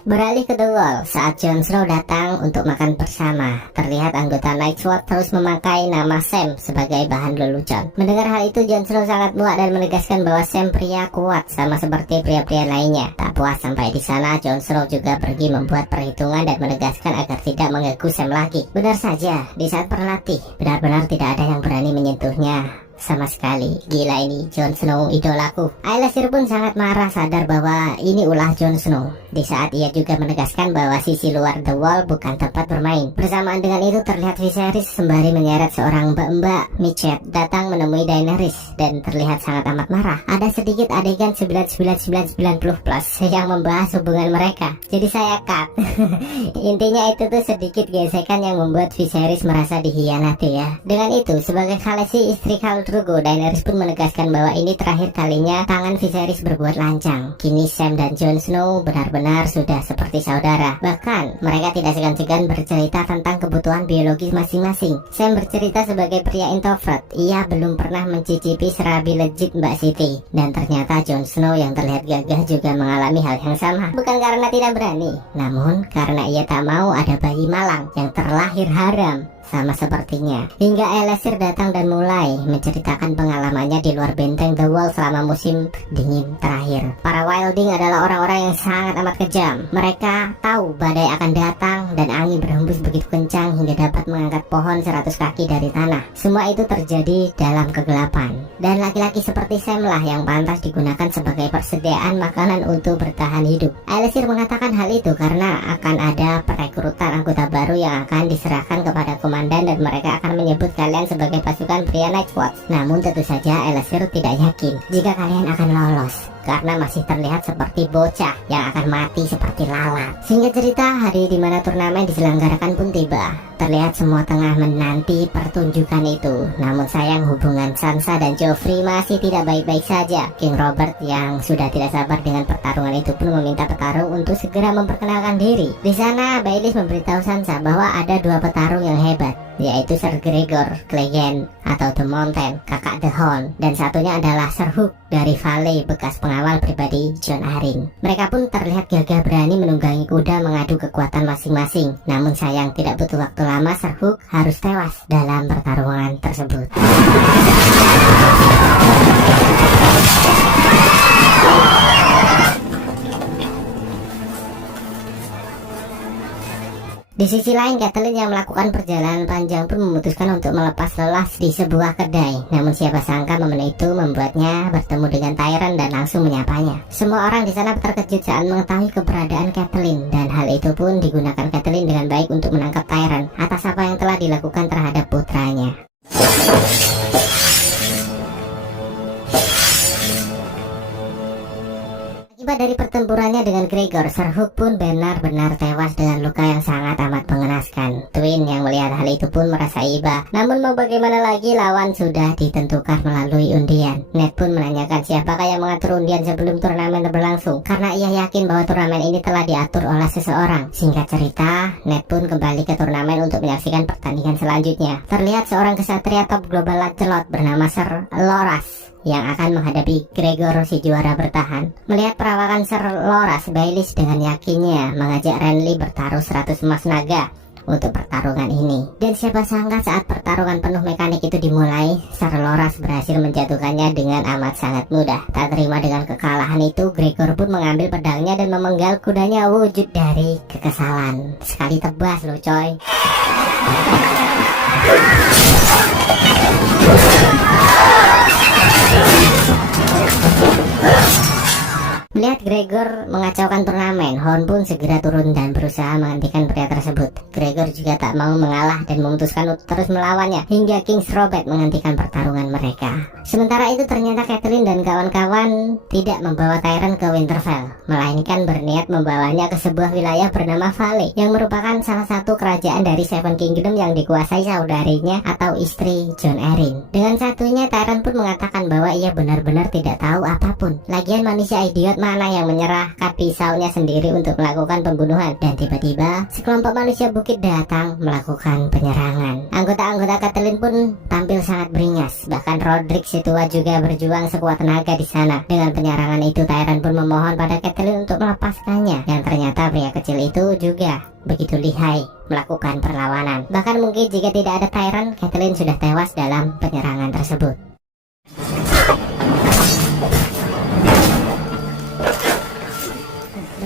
Beralih ke The Wall, saat Jon Snow datang untuk makan bersama, terlihat anggota Night's Watch terus memakai nama Sam sebagai bahan lelucon. Mendengar hal itu, Jon Snow sangat muak dan menegaskan bahwa Sam pria kuat sama seperti pria-pria lainnya. Tak puas sampai di sana, Jon Snow juga pergi membuat perhitungan dan menegaskan agar tidak mengganggu Sam lagi. Benar saja, di saat berlatih, benar-benar tidak ada yang berani menyentuhnya sama sekali. Gila ini, Jon Snow idolaku. Aelysir pun sangat marah sadar bahwa ini ulah Jon Snow. Di saat ia juga menegaskan bahwa sisi luar The Wall bukan tempat bermain. Bersamaan dengan itu terlihat Viserys sembari menyeret seorang mbak-mbak micet datang menemui Daenerys dan terlihat sangat amat marah. Ada sedikit adegan 9990 plus yang membahas hubungan mereka. Jadi saya cut. Intinya itu tuh sedikit gesekan yang membuat Viserys merasa dikhianati ya. Dengan itu, sebagai Khaleesi istri Khal Drogo, Daenerys pun menegaskan bahwa ini terakhir kalinya tangan Viserys berbuat lancang. Kini Sam dan Jon Snow benar-benar sudah seperti saudara. Bahkan mereka tidak segan-segan bercerita tentang kebutuhan biologis masing-masing. Sam bercerita sebagai pria introvert, ia belum pernah mencicipi serabi legit Mbak Siti. Dan ternyata Jon Snow yang terlihat gagah juga mengalami hal yang sama. Bukan karena tidak berani, namun karena ia tak mau ada bayi malang yang terlahir haram sama sepertinya. Hingga Aelysir datang dan mulai menceritakan pengalamannya di luar benteng The Wall selama musim dingin terakhir. Para wildling adalah orang-orang yang sangat amat kejam. Mereka tahu badai akan datang dan angin berhembus begitu kencang hingga dapat mengangkat pohon 100 kaki dari tanah. Semua itu terjadi dalam kegelapan. Dan laki-laki seperti Sam lah yang pantas digunakan sebagai persediaan makanan untuk bertahan hidup. Aelysir mengatakan hal itu karena akan ada perekrutan anggota baru yang akan diserahkan kepada komandan dan mereka akan menyebut kalian sebagai pasukan pria Night's Watch. Namun tentu saja Aelysir tidak yakin jika kalian akan lolos karena masih terlihat seperti bocah yang akan mati seperti lalat. Sehingga cerita, hari di mana turnamen diselenggarakan pun tiba. Terlihat semua tengah menanti pertunjukan itu. Namun sayang hubungan Sansa dan Joffrey masih tidak baik-baik saja. King Robert yang sudah tidak sabar dengan pertarungan itu pun meminta petarung untuk segera memperkenalkan diri. Di sana Baelish memberitahu Sansa bahwa ada dua petarung yang hebat. yaitu Sir Gregor Clegane atau The Mountain, kakak The Hound, dan satunya adalah Sir Hook dari Valley, bekas pengawal pribadi Jon Arryn. Mereka pun terlihat gagah berani menunggangi kuda mengadu kekuatan masing-masing. Namun sayang, tidak butuh waktu lama Sir Hook harus tewas dalam pertarungan tersebut. Di sisi lain, Catelyn yang melakukan perjalanan panjang pun memutuskan untuk melepas lelah di sebuah kedai. Namun siapa sangka momen itu membuatnya bertemu dengan Tyrion dan langsung menyapanya. Semua orang di sana terkejut saat mengetahui keberadaan Catelyn, dan hal itu pun digunakan Catelyn dengan baik untuk menangkap Tyrion atas apa yang telah dilakukan terhadap putranya. Akibat dari pertempurannya dengan Gregor, Sir Hook pun benar-benar tewas dengan luka yang sangat amat mengenaskan. Twin yang melihat hal itu pun merasa iba. Namun mau bagaimana lagi, lawan sudah ditentukan melalui undian. Ned pun menanyakan siapakah yang mengatur undian sebelum turnamen berlangsung, karena ia yakin bahwa turnamen ini telah diatur oleh seseorang. Singkat cerita, Ned pun kembali ke turnamen untuk menyaksikan pertandingan selanjutnya. Terlihat seorang kesatria top global Lancelot bernama Sir Loras yang akan menghadapi Gregor si juara bertahan. Melihat perawakan Sir Loras, Baelish dengan yakinnya mengajak Renly bertaruh 100 emas naga untuk pertarungan ini. Dan siapa sangka saat pertarungan penuh mekanik itu dimulai, Sir Loras berhasil menjatuhkannya dengan amat sangat mudah. Tak terima dengan kekalahan itu, Gregor pun mengambil pedangnya dan memenggal kudanya wujud dari kekesalan. Sekali tebas loh coy. Melihat Gregor mengacaukan turnamen, Hound pun segera turun dan berusaha menghentikan pria tersebut. Gregor juga tak mau mengalah dan memutuskan untuk terus melawannya hingga King's Robert menghentikan pertarungan mereka. Sementara itu ternyata Catelyn dan kawan-kawan tidak membawa Tyrion ke Winterfell, melainkan berniat membawanya ke sebuah wilayah bernama Valley yang merupakan salah satu kerajaan dari Seven Kingdom yang dikuasai saudarinya atau istri Jon Arryn. Dengan satunya, Tyrion pun mengatakan bahwa ia benar-benar tidak tahu apapun. Lagian manusia idiot mana yang menyerahkan pisaunya sendiri untuk melakukan pembunuhan. Dan tiba-tiba sekelompok manusia bukit datang melakukan penyerangan. Anggota-anggota Catelyn pun tampil sangat beringas. Bahkan Rodrik si tua juga berjuang sekuat tenaga di sana. Dengan penyerangan itu, Tyrion pun memohon pada Catelyn untuk melepaskannya. Dan ternyata pria kecil itu juga begitu lihai melakukan perlawanan. Bahkan mungkin jika tidak ada Tyrion, Catelyn sudah tewas dalam penyerangan tersebut.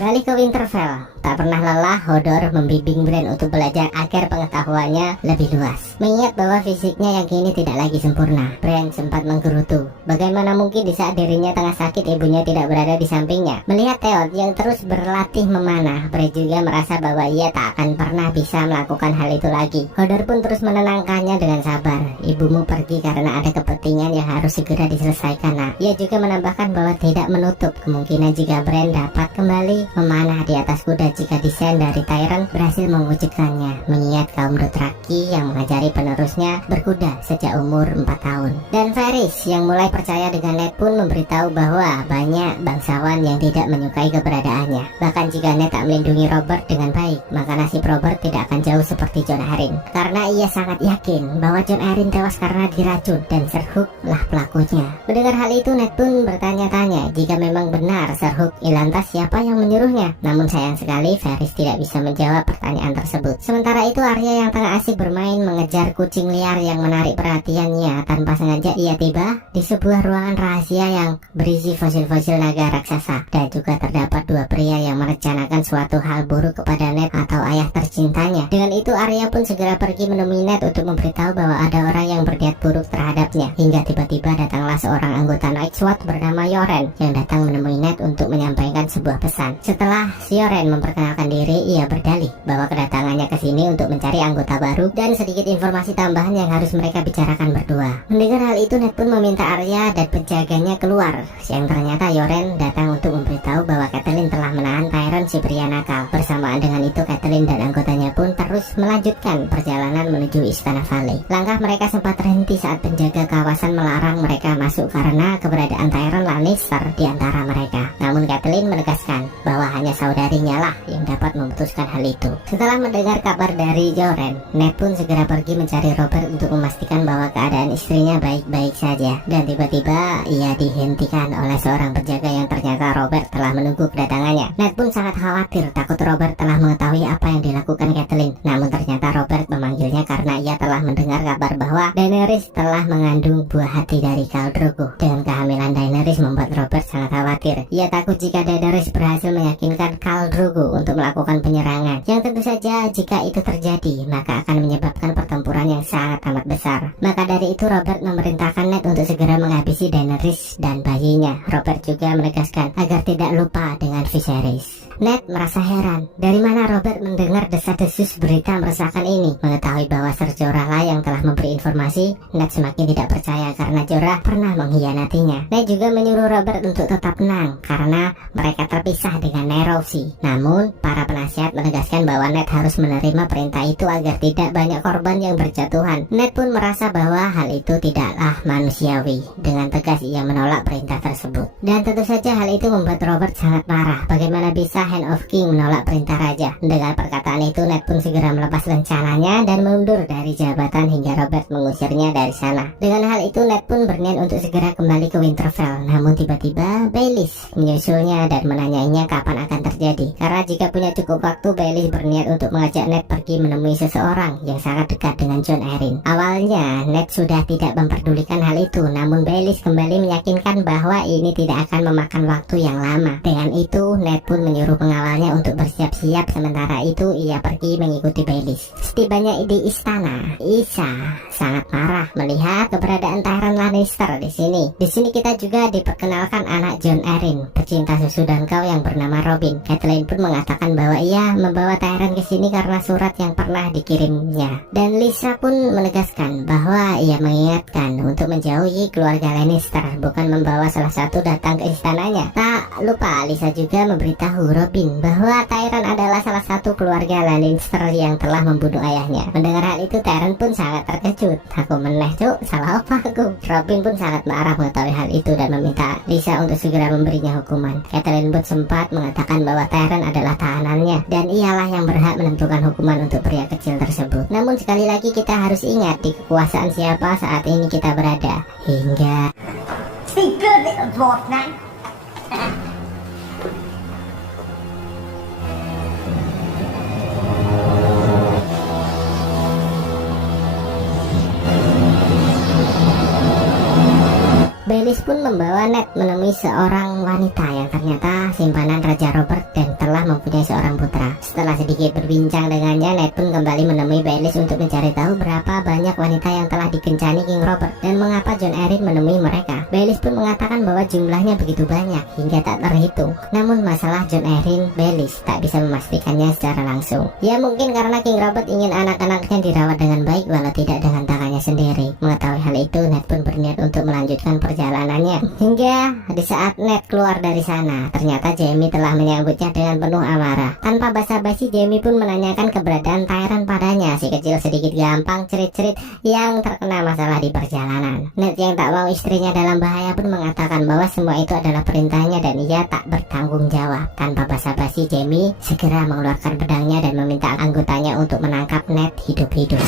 Beralih ke Winterfell, tak pernah lelah Hodor membimbing Bran untuk belajar agar pengetahuannya lebih luas. Mengingat bahwa fisiknya yang kini tidak lagi sempurna, Bran sempat menggerutu. Bagaimana mungkin di saat dirinya tengah sakit ibunya tidak berada di sampingnya. Melihat Theon yang terus berlatih memanah, Bran juga merasa bahwa ia tak akan pernah bisa melakukan hal itu lagi. Hodor pun terus menenangkannya dengan sabar. Ibumu pergi karena ada kepentingan yang harus segera diselesaikan, nak. Ia juga menambahkan bahwa tidak menutup kemungkinan jika Bran dapat kembali memanah di atas kuda jika desain dari Tyrion berhasil mewujudkannya, mengingat kaum Dothraki yang mengajari penerusnya berkuda sejak umur 4 tahun. Dan Varys yang mulai percaya dengan Ned pun memberitahu bahwa banyak bangsawan yang tidak menyukai keberadaannya. Bahkan jika Ned tak melindungi Robert dengan baik, maka nasib Robert tidak akan jauh seperti Jon Arryn, karena ia sangat yakin bahwa Jon Arryn tewas karena diracun dan Sir Hook lah pelakunya. Mendengar hal itu, Ned pun bertanya-tanya jika memang benar Sir Hook, lantas siapa yang menyuruhnya. Namun sayang sekali Varys tidak bisa menjawab pertanyaan tersebut. Sementara itu Arya yang tengah asik bermain mengejar kucing liar yang menarik perhatiannya. Tanpa sengaja ia tiba di sebuah ruangan rahasia yang berisi fosil-fosil naga raksasa. Dan juga terdapat dua pria yang merencanakan suatu hal buruk kepada Ned atau ayah tercintanya. Dengan itu Arya pun segera pergi menemui Ned untuk memberitahu bahwa ada orang yang berniat buruk terhadapnya. Hingga tiba-tiba datanglah seorang anggota Night SWAT bernama Yoren yang datang menemui Ned untuk menyampaikan sebuah pesan. Setelah Yoren memperkenalkan diri, ia berdalih bahwa kedatangannya ke sini untuk mencari anggota baru dan sedikit informasi tambahan yang harus mereka bicarakan berdua. Mendengar hal itu, Ned pun meminta Arya dan penjaganya keluar. Yang ternyata Yoren datang untuk memberitahu bahwa Catelyn telah menahan Tyrion si pria nakal. Bersamaan dengan itu, Catelyn dan anggotanya pun terus melanjutkan perjalanan menuju Istana Valley. Langkah mereka sempat terhenti saat penjaga kawasan melarang mereka masuk karena keberadaan Tyrion Lannister di antara mereka. Namun Catelyn menegaskan bahwa hanya saudarinya lah yang dapat memutuskan hal itu. Setelah mendengar kabar dari Joren, Ned pun segera pergi mencari Robert untuk memastikan bahwa keadaan istrinya baik-baik saja. Dan tiba-tiba ia dihentikan oleh seorang penjaga yang ternyata Robert telah menunggu kedatangannya. Ned pun sangat khawatir, takut Robert telah mengetahui apa yang dilakukan Catelyn. Namun ternyata Robert memanggilnya karena ia telah mendengar kabar bahwa Daenerys telah mengandung buah hati dari Khal Drogo. Dengan kehamilan Daenerys membuat Robert sangat khawatir. Ia takut jika Daenerys berhasil meyakinkan Khal Drogo untuk melakukan penyerangan, yang tentu saja jika itu terjadi maka akan menyebabkan pertempuran yang sangat amat besar. Maka dari itu Robert memerintahkan Ned untuk segera menghabisi Daenerys dan bayinya. Robert juga menegaskan agar tidak lupa dengan Viserys. Ned merasa heran, dari mana Robert mendengar desas-desus berita meresahkan ini. Mengetahui bahwa Ser Jorah lah yang telah memberi informasi, Ned semakin tidak percaya karena Jorah pernah mengkhianatinya. Ned juga menyuruh Robert untuk tetap tenang karena mereka terpisah dengan Nerosi. Namun, para penasihat menegaskan bahwa Ned harus menerima perintah itu agar tidak banyak korban yang berjatuhan. Ned pun merasa bahwa hal itu tidaklah manusiawi. Dengan tegas ia menolak perintah tersebut. Dan tentu saja hal itu membuat Robert sangat marah. Bagaimana bisa Hand of King menolak perintah raja? Dengan perkataan itu Ned pun segera melepas rencananya dan mundur dari jabatan hingga Robert mengusirnya dari sana. Dengan hal itu Ned pun berniat untuk segera kembali ke Winterfell. Namun tiba-tiba Baelish menyusulnya dan menanyainya kapan akan terjadi. Karena jika punya cukup waktu, Baelish berniat untuk mengajak Ned pergi menemui seseorang yang sangat dekat dengan Jon Arryn. Awalnya Ned sudah tidak memperdulikan hal itu, namun Baelish kembali meyakinkan bahwa ini tidak akan memakan waktu yang lama. Dengan itu Ned pun menyuruh pengawalnya untuk bersiap-siap, sementara itu ia pergi mengikuti Baelish. Setibanya di istana, Isha sangat marah melihat keberadaan Tyrion Lannister di sini. Di sini kita juga diperkenalkan anak Jon Arryn, pecinta susu dan kau yang bernama Robin. Catelyn pun mengatakan bahwa ia membawa Tyrion ke sini karena surat yang pernah dikirimnya. Dan Lysha pun menegaskan bahwa ia mengingatkan untuk menjauhi keluarga Lannister, bukan membawa salah satu datang ke istananya. Tak lupa Lysha juga memberitahu Robin bahwa Tyrion adalah salah satu keluarga Lannister yang telah membunuh ayahnya. Mendengar hal itu Tyrion pun sangat terkejut. Aku meneh cuk, salah apa aku? Robin pun sangat marah mengetahui hal itu dan meminta Lysha untuk segera memberinya hukuman. Catelyn pun sempat mengatakan bahwa Tyrion adalah tahanannya dan ialah yang berhak menentukan hukuman untuk pria kecil tersebut. Namun sekali lagi kita harus ingat di kekuasaan siapa saat ini kita berada. Hingga Speak good, little dwarf now. Baelish pun membawa Ned menemui seorang wanita yang ternyata simpanan Raja Robert dan telah mempunyai seorang putra. Setelah sedikit berbincang dengannya, Ned pun kembali menemui Baelish untuk mencari tahu berapa banyak wanita yang telah dikencani King Robert dan mengapa Jon Arryn menemui mereka. Baelish pun mengatakan bahwa jumlahnya begitu banyak hingga tak terhitung. Namun masalah Jon Arryn, Baelish tak bisa memastikannya secara langsung. Ya mungkin karena King Robert ingin anak-anaknya dirawat dengan baik walau tidak dengan tangannya sendiri. Mengetahui hal itu, Ned pun berniat untuk melanjutkan perjalanannya. Hingga di saat Ned keluar dari sana, ternyata Jaime telah menyambutnya dengan penuh amarah. Tanpa basa-basi, Jaime pun menanyakan keberadaan Tyrion padanya. Si kecil sedikit gampang cerit-cerit yang terkena masalah di perjalanan. Ned yang tak mau istrinya dalam bahaya pun mengatakan bahwa semua itu adalah perintahnya dan ia tak bertanggung jawab. Tanpa basa-basi, Jaime segera mengeluarkan pedangnya dan meminta anggotanya untuk menangkap Ned hidup-hidup.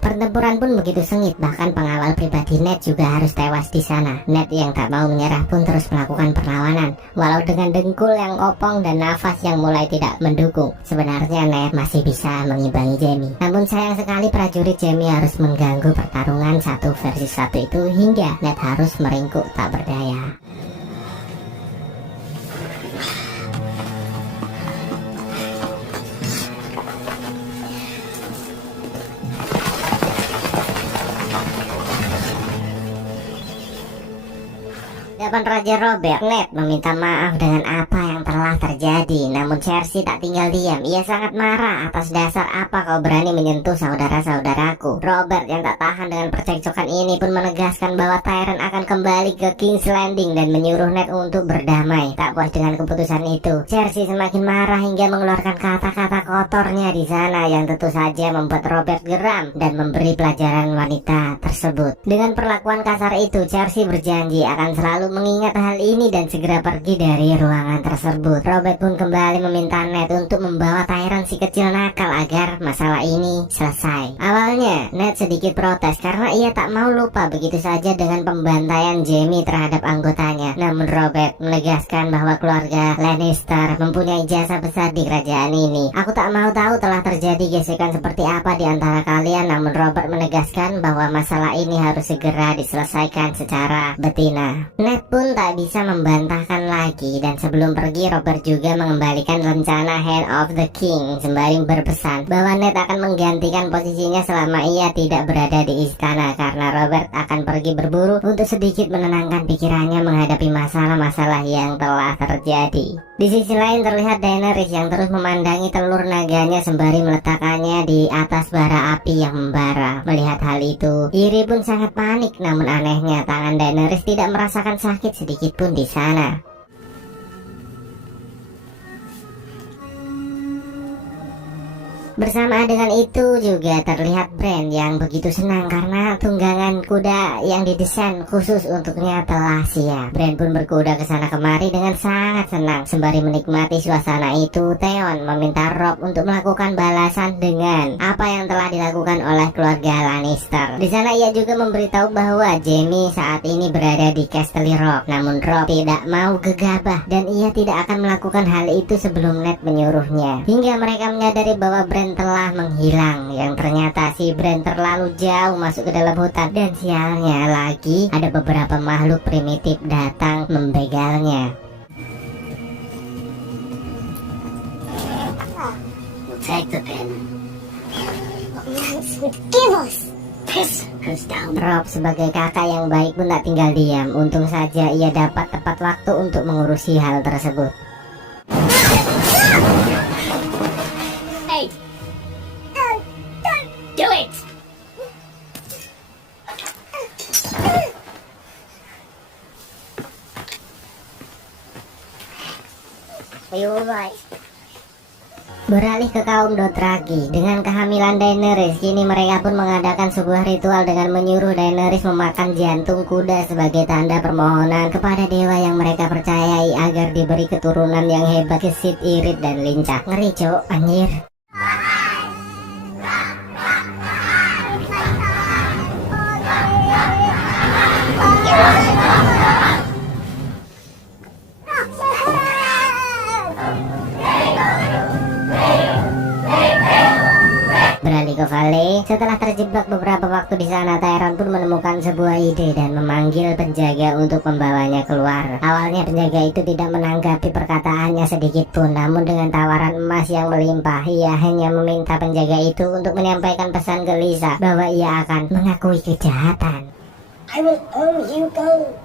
Pertempuran pun begitu sengit, bahkan pengawal pribadi Ned juga harus tewas di sana. Ned yang tak mau menyerah pun terus melakukan perlawanan, walau dengan dengkul yang kopong dan nafas yang mulai tidak mendukung. Sebenarnya Ned masih bisa mengimbangi Jaime. Namun sayang sekali prajurit Jaime harus mengganggu pertarungan 1 versus 1 itu hingga Ned harus meringkuk tak berdaya. Hadapan Raja Robert, Ned meminta maaf dengan apa yang telah telah terjadi. Namun Cersei tak tinggal diam. Ia sangat marah atas dasar apa kau berani menyentuh saudara-saudaraku. Robert yang tak tahan dengan percekcokan ini pun menegaskan bahwa Tyrion akan kembali ke King's Landing dan menyuruh Ned untuk berdamai. Tak puas dengan keputusan itu, Cersei semakin marah hingga mengeluarkan kata-kata kotornya di sana yang tentu saja membuat Robert geram dan memberi pelajaran wanita tersebut. Dengan perlakuan kasar itu, Cersei berjanji akan selalu mengingat hal ini dan segera pergi dari ruangan tersebut. Robert pun kembali meminta Ned untuk membawa Tyrion si kecil nakal agar masalah ini selesai. Awalnya Ned sedikit protes karena ia tak mau lupa begitu saja dengan pembantaian Jaime terhadap anggotanya. Namun Robert menegaskan bahwa keluarga Lannister mempunyai jasa besar di kerajaan ini. Aku tak mau tahu telah terjadi gesekan seperti apa di antara kalian, namun Robert menegaskan bahwa masalah ini harus segera diselesaikan secara betina. Ned pun tak bisa membantahkan lagi, dan sebelum pergi Robert juga mengembalikan rencana Hand of the King sembari berpesan bahwa Ned akan menggantikan posisinya selama ia tidak berada di istana, karena Robert akan pergi berburu untuk sedikit menenangkan pikirannya menghadapi masalah-masalah yang telah terjadi. Di sisi lain terlihat Daenerys yang terus memandangi telur naganya sembari meletakkannya di atas bara api yang membara. Melihat hal itu, Iri pun sangat panik, namun anehnya tangan Daenerys tidak merasakan sakit sedikit pun di sana. Bersama dengan itu juga terlihat Bran yang begitu senang karena tunggangan kuda yang didesain khusus untuknya telah siap. Bran pun berkuda ke sana kemari dengan sangat senang. Sembari menikmati suasana itu, Theon meminta Robb untuk melakukan balasan dengan apa yang telah dilakukan oleh keluarga Lannister. Di sana ia juga memberitahu bahwa Jaime saat ini berada di Castle Rock. Namun Robb tidak mau gegabah dan ia tidak akan melakukan hal itu sebelum Ned menyuruhnya. Hingga mereka menyadari bahwa Bran telah menghilang, yang ternyata si Bran terlalu jauh masuk ke dalam hutan, dan sialnya lagi ada beberapa makhluk primitif datang membegalnya. We'll take the pin. Give us. This goes down. Robb sebagai kakak yang baik pun tak tinggal diam. Untung saja ia dapat tepat waktu untuk mengurusi hal tersebut. Hey! Do it! Are you alright? Beralih ke kaum Dothraki. Dengan kehamilan Daenerys, kini mereka pun mengadakan sebuah ritual dengan menyuruh Daenerys memakan jantung kuda sebagai tanda permohonan kepada dewa yang mereka percayai agar diberi keturunan yang hebat, gesit, irit, dan lincah. Ngeri cok, anjir. Beralih ke Valley, setelah terjebak beberapa waktu di sana, Tyrion pun menemukan sebuah ide dan memanggil penjaga untuk membawanya keluar. Awalnya penjaga itu tidak menanggapi perkataannya sedikit pun, namun dengan tawaran emas yang melimpah, ia hanya meminta penjaga itu untuk menyampaikan pesan ke Lisa bahwa ia akan mengakui kejahatan. I will owe you gold.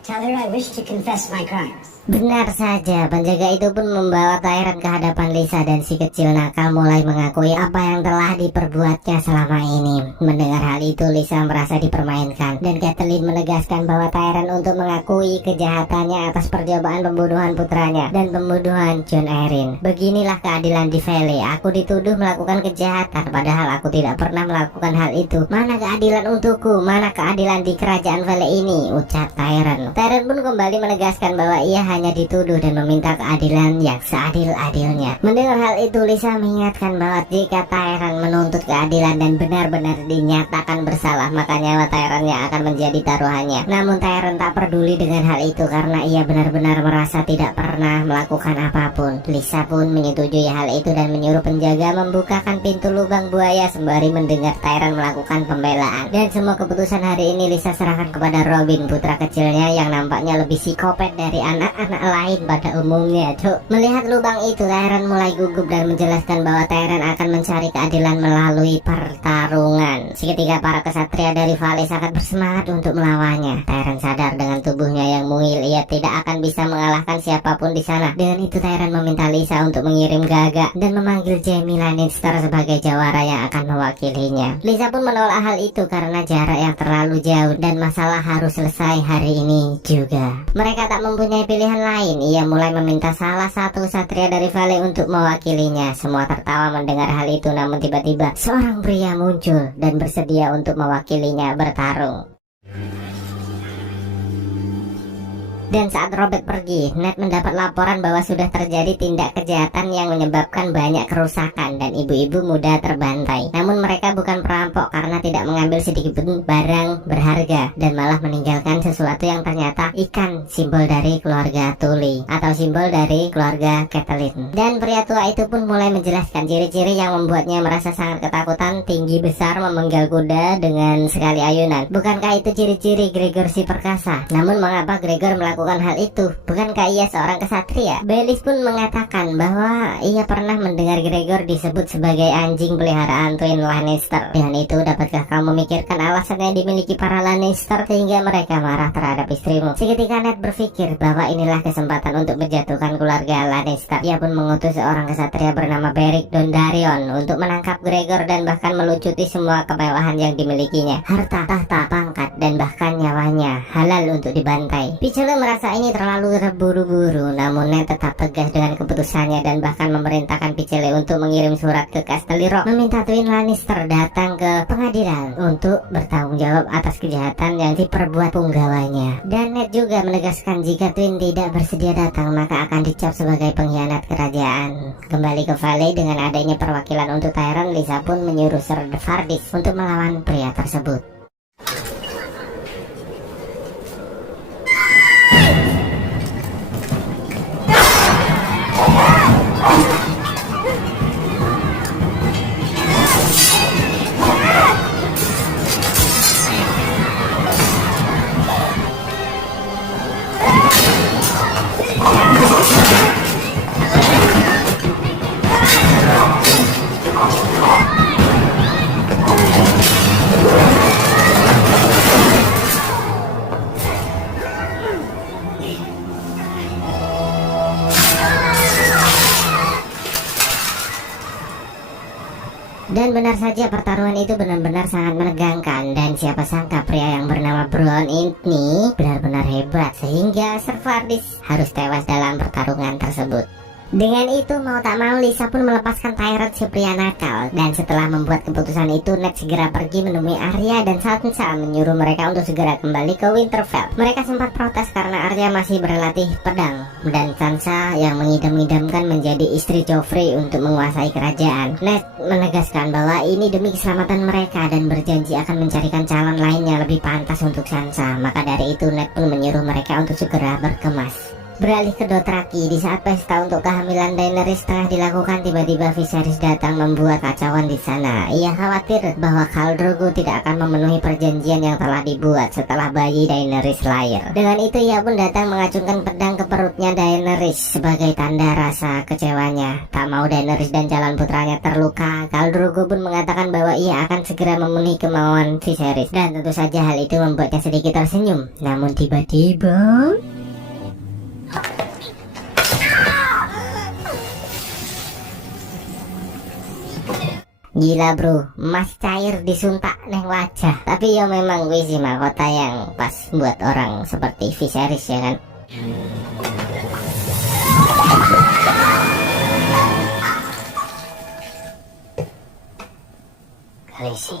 Tell her I wish to confess my crimes. Benar saja, penjaga itu pun membawa Tyrion ke hadapan Lisa, dan si kecil nakal mulai mengakui apa yang telah diperbuatnya selama ini. Mendengar hal itu, Lisa merasa dipermainkan, dan Catelyn menegaskan bahwa Tyrion untuk mengakui kejahatannya atas percobaan pembunuhan putranya dan pembunuhan Jon Arryn. Beginilah keadilan di Valley. Aku dituduh melakukan kejahatan, padahal aku tidak pernah melakukan hal itu. Mana keadilan untukku? Mana keadilan di kerajaan Valley ini? Ucap Tyrion. Tyrion pun kembali menegaskan bahwa ia hanya dituduh dan meminta keadilan yang seadil-adilnya. Mendengar hal itu, Lisa mengingatkan bahwa jika Tyrion menuntut keadilan dan benar-benar dinyatakan bersalah, maka nyawa Tyrion yang akan menjadi taruhannya. Namun Tyrion tak peduli dengan hal itu karena ia benar-benar merasa tidak pernah melakukan apapun. Lisa pun menyetujui hal itu dan menyuruh penjaga membukakan pintu lubang buaya sembari mendengar Tyrion melakukan pembelaan. Dan semua keputusan hari ini Lisa serahkan kepada Robin, putra kecilnya yang nampaknya lebih psikopat dari anak anak-anak lain pada umumnya, Cuk. Melihat lubang itu, Tyrion mulai gugup dan menjelaskan bahwa Tyrion akan mencari keadilan melalui pertarungan. Seketika para kesatria dari Valley sangat bersemangat untuk melawannya. Tyrion sadar dengan tubuhnya yang mungil, ia tidak akan bisa mengalahkan siapapun di sana. Dengan itu Tyrion meminta Lysa untuk mengirim Gaga dan memanggil Jaime Lannister sebagai jawara yang akan mewakilinya. Lysa pun menolak hal itu karena jarak yang terlalu jauh dan masalah harus selesai hari ini juga. Mereka tak mempunyai pilihan lain. Ia mulai meminta salah satu satria dari Valley untuk mewakilinya. Semua tertawa mendengar hal itu, namun tiba-tiba seorang pria muncul dan bersedia untuk mewakilinya bertarung. Dan saat Robert pergi, Ned mendapat laporan bahwa sudah terjadi tindak kejahatan yang menyebabkan banyak kerusakan dan ibu-ibu muda terbantai. Namun mereka bukan perampok karena tidak mengambil sedikit pun barang berharga dan malah meninggalkan sesuatu yang ternyata ikan, simbol dari keluarga Tully atau simbol dari keluarga Catelyn. Dan pria tua itu pun mulai menjelaskan ciri-ciri yang membuatnya merasa sangat ketakutan, tinggi besar, memenggal kuda dengan sekali ayunan. Bukankah itu ciri-ciri Gregor si perkasa? Namun mengapa Gregor melakukan hal itu? Bukankah ia seorang kesatria? Baelish pun mengatakan bahwa ia pernah mendengar Gregor disebut sebagai anjing peliharaan Twin Lannister. Dengan itu, dapatkah kamu memikirkan alasan yang dimiliki para Lannister sehingga mereka marah terhadap istrimu? Seketika Ned berpikir bahwa inilah kesempatan untuk menjatuhkan keluarga Lannister. Ia pun mengutus seorang kesatria bernama Beric Dondarrion untuk menangkap Gregor dan bahkan melucuti semua kemewahan yang dimilikinya. Harta, tahta, pangkat, dan bahkan nyawanya halal untuk dibantai. Pycelle merasa ini terlalu terburu-buru, namun Ned tetap tegas dengan keputusannya dan bahkan memerintahkan Pycelle untuk mengirim surat ke Casterly Rock meminta Twin Lannister datang ke pengadilan untuk bertanggung jawab atas kejahatan yang diperbuat punggawanya. Dan Ned juga menegaskan jika Twin tidak bersedia datang maka akan dicap sebagai pengkhianat kerajaan. Kembali ke Valley dengan adanya perwakilan untuk Tyrion, Lysa pun menyuruh Ser Vardis untuk melawan pria tersebut. Dan benar saja pertarungan itu benar-benar sangat menegangkan. Dan siapa sangka pria yang bernama Bronn ini benar-benar hebat sehingga Ser Vardis harus tewas dalam pertarungan tersebut. Dengan itu mau tak mau Lysa pun melepaskan Tyrion si pria nakal. Dan setelah membuat keputusan itu, Ned segera pergi menemui Arya dan Sansa menyuruh mereka untuk segera kembali ke Winterfell. Mereka sempat protes karena Arya masih berlatih pedang dan Sansa yang mengidam-idamkan menjadi istri Joffrey untuk menguasai kerajaan. Ned menegaskan bahwa ini demi keselamatan mereka dan berjanji akan mencarikan calon lain yang lebih pantas untuk Sansa. Maka dari itu Ned pun menyuruh mereka untuk segera berkemas. Beralih ke Dothraki, di saat pesta untuk kehamilan Daenerys tengah dilakukan, tiba-tiba Viserys datang membuat kacauan di sana. Ia khawatir bahwa Khal Drogo tidak akan memenuhi perjanjian yang telah dibuat setelah bayi Daenerys lahir. Dengan itu ia pun datang mengacungkan pedang ke perutnya Daenerys sebagai tanda rasa kecewanya. Tak mau Daenerys dan calon putranya terluka, Khal Drogo pun mengatakan bahwa ia akan segera memenuhi kemauan Viserys. Dan tentu saja hal itu membuatnya sedikit tersenyum. Namun tiba-tiba gila bro, emas cair disuntak neng wajah. Tapi ya memang gue sih mahkota yang pas buat orang seperti Viserys ya kan. Khaleesi.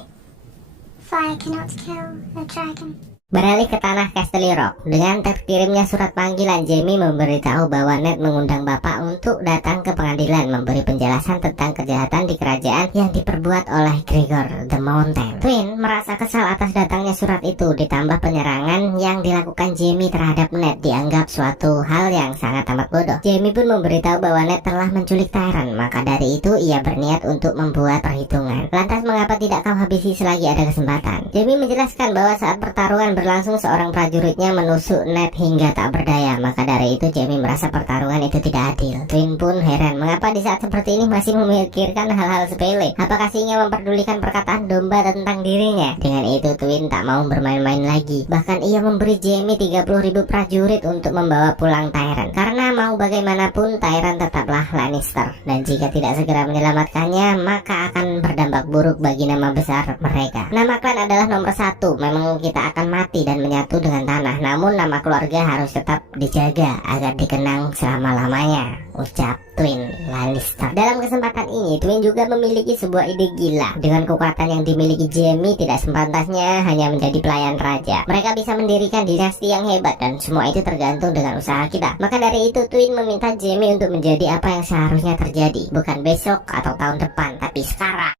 Fire cannot kill a dragon. Beralih ke tanah Casterly Rock, dengan terkirimnya surat panggilan, Jaime memberitahu bahwa Ned mengundang bapak untuk datang ke pengadilan memberi penjelasan tentang kejahatan di kerajaan yang diperbuat oleh Gregor the Mountain. Twin merasa kesal atas datangnya surat itu, ditambah penyerangan yang dilakukan Jaime terhadap Ned dianggap suatu hal yang sangat amat bodoh. Jaime pun memberitahu bahwa Ned telah menculik Tyrion, maka dari itu ia berniat untuk membuat perhitungan. Lantas mengapa tidak kau habisi selagi ada kesempatan? Jaime menjelaskan bahwa saat pertarungan berlangsung, seorang prajuritnya menusuk Ned hingga tak berdaya. Maka dari itu Jaime merasa pertarungan itu tidak adil. Twin pun heran mengapa di saat seperti ini masih memikirkan hal-hal sepele. Apakah singa memperdulikan perkataan domba tentang dirinya? Dengan itu Twin tak mau bermain-main lagi. Bahkan ia memberi Jaime 30.000 prajurit untuk membawa pulang Tyrion. Karena mau bagaimanapun Tyrion tetaplah Lannister, dan jika tidak segera menyelamatkannya maka akan berdampak buruk bagi nama besar mereka. Nama klan adalah nomor 1. Memang kita akan mati dan menyatu dengan tanah, namun nama keluarga harus tetap dijaga agar dikenang selama-lamanya, ucap Twin Lannister. Dalam kesempatan ini Twin juga memiliki sebuah ide gila. Dengan kekuatan yang dimiliki Jaime, tidak sepantasnya hanya menjadi pelayan raja. Mereka bisa mendirikan dinasti yang hebat, dan semua itu tergantung dengan usaha kita. Maka dari itu Twin meminta Jaime untuk menjadi apa yang seharusnya terjadi, bukan besok atau tahun depan, tapi sekarang.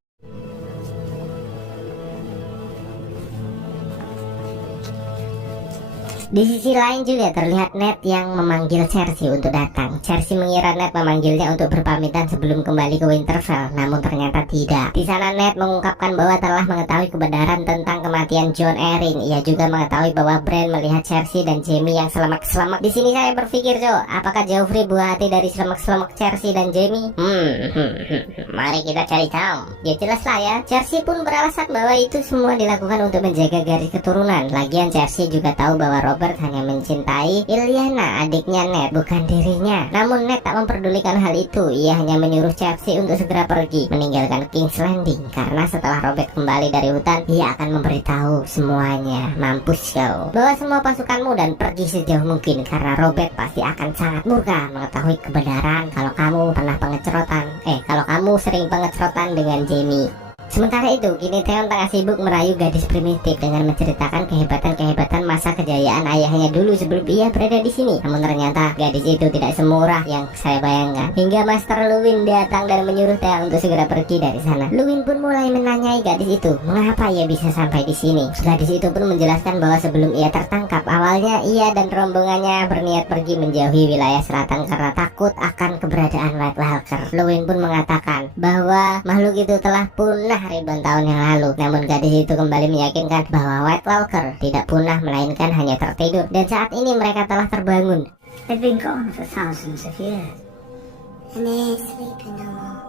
Di sisi lain juga terlihat Ned yang memanggil Cersei untuk datang. Cersei mengira Ned memanggilnya untuk berpamitan sebelum kembali ke Winterfell, namun ternyata tidak. Di sana Ned mengungkapkan bahwa telah mengetahui kebenaran tentang kematian Jon Arryn. Ia juga mengetahui bahwa Bran melihat Cersei dan Jaime yang selamat-selamat. Di sini saya berpikir, apakah Joffrey buah hati dari selamat-selamat Cersei dan Jaime? Mari kita cari tahu. Ya jelas lah ya. Cersei pun beralasan bahwa itu semua dilakukan untuk menjaga garis keturunan. Lagian Cersei juga tahu bahwa Robert hanya mencintai Lyanna, adiknya Ned, bukan dirinya. Namun Ned tak memperdulikan hal itu. Ia hanya menyuruh Cersei untuk segera pergi, meninggalkan King's Landing. Karena setelah Robert kembali dari hutan, ia akan memberitahu semuanya. Mampus kau, bawa semua pasukanmu dan pergi sejauh mungkin, karena Robert pasti akan sangat murka mengetahui kebenaran kalau kamu pernah kalau kamu sering pengecerotan dengan Jaime. Sementara itu, kini Theon tengah sibuk merayu gadis primitif dengan menceritakan kehebatan-kehebatan masa kejayaan ayahnya dulu sebelum ia berada di sini. Namun ternyata gadis itu tidak semurah yang saya bayangkan. Hingga Master Luwin datang dan menyuruh Theon untuk segera pergi dari sana. Luwin pun mulai menanyai gadis itu, mengapa ia bisa sampai di sini. Gadis itu pun menjelaskan bahwa sebelum ia tertangkap, awalnya ia dan rombongannya berniat pergi menjauhi wilayah selatan karena takut akan keberadaan White Walker. Luwin pun mengatakan bahwa makhluk itu telah punah ribuan tahun yang lalu. Namun gadis itu kembali meyakinkan bahwa White Walker tidak punah, melainkan hanya tertidur, dan saat ini mereka telah terbangun. They've been gone for thousands of years. And they're sleeping no more.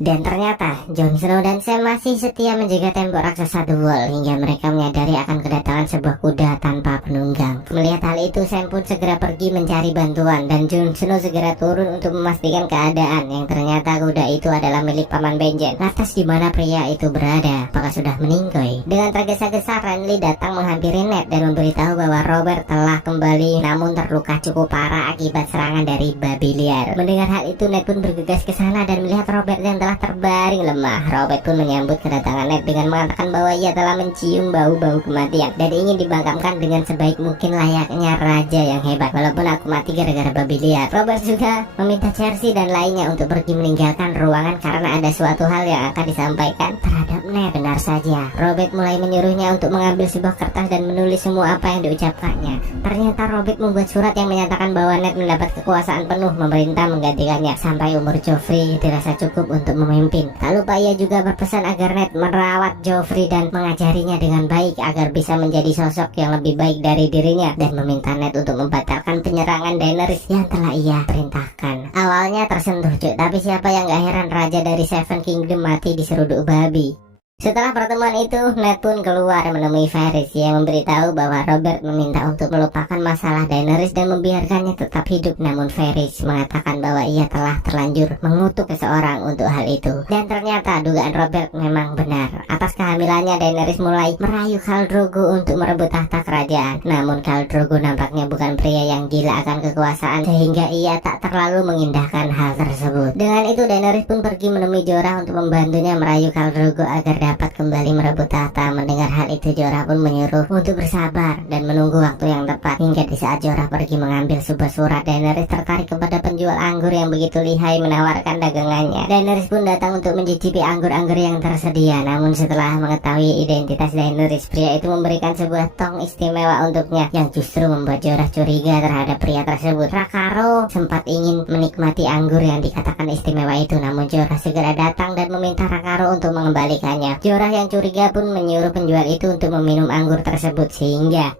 Dan ternyata Jon Snow dan Sam masih setia menjaga tembok raksasa The Wall hingga mereka menyadari akan kedatangan sebuah kuda tanpa penunggang. Melihat hal itu, Sam pun segera pergi mencari bantuan dan Jon Snow segera turun untuk memastikan keadaan, yang ternyata kuda itu adalah milik Paman Benjen. Lantas di mana pria itu berada? Apakah sudah meninggoy? Dengan tergesa-gesa Renly datang menghampiri Ned dan memberitahu bahwa Robert telah kembali namun terluka cukup parah akibat serangan dari babi liar. Mendengar hal itu, Ned pun bergegas ke sana dan melihat Robert yang telah terbaring lemah. Robert pun menyambut kedatangan Ned dengan mengatakan bahwa ia telah mencium bau-bau kematian dan ingin dibangkamkan dengan sebaik mungkin layaknya raja yang hebat, walaupun aku mati gara-gara babi liar. Robert juga meminta Cersei dan lainnya untuk pergi meninggalkan ruangan karena ada suatu hal yang akan disampaikan terhadap Ned. Benar saja, Robert mulai menyuruhnya untuk mengambil sebuah kertas dan menulis semua apa yang diucapkannya. Ternyata Robert membuat surat yang menyatakan bahwa Ned mendapat kekuasaan penuh memerintah menggantikannya sampai umur Joffrey dirasa cukup untuk memimpin. Tak lupa ia juga berpesan agar Ned merawat Joffrey dan mengajarinya dengan baik agar bisa menjadi sosok yang lebih baik dari dirinya, dan meminta Ned untuk membatalkan penyerangan Daenerys yang telah ia perintahkan. Awalnya tersentuh tapi siapa yang gak heran raja dari Seven Kingdom mati diseruduk babi. Setelah pertemuan itu, Ned pun keluar menemui Varys yang memberitahu bahwa Robert meminta untuk melupakan masalah Daenerys dan membiarkannya tetap hidup. Namun Varys mengatakan bahwa ia telah terlanjur mengutuk seseorang untuk hal itu. Dan ternyata dugaan Robert memang benar. Atas kehamilannya, Daenerys mulai merayu Khal Drogo untuk merebut tahta kerajaan. Namun Khal Drogo nampaknya bukan pria yang gila akan kekuasaan sehingga ia tak terlalu mengindahkan hal tersebut. Dengan itu Daenerys pun pergi menemui Jorah untuk membantunya merayu Khal Drogo agar dapat kembali merebut tahta. Mendengar hal itu, Jorah pun menyuruh untuk bersabar dan menunggu waktu yang tepat. Hingga di saat Jorah pergi mengambil sebuah surat, Daenerys tertarik kepada penjual anggur yang begitu lihai menawarkan dagangannya. Daenerys pun datang untuk mencicipi anggur-anggur yang tersedia. Namun setelah mengetahui identitas Daenerys, pria itu memberikan sebuah tong istimewa untuknya yang justru membuat Jorah curiga terhadap pria tersebut. Rakaro sempat ingin menikmati anggur yang dikatakan istimewa itu, namun Jorah segera datang dan meminta Rakaro untuk mengembalikannya. Jorah yang curiga pun menyuruh penjual itu untuk meminum anggur tersebut sehingga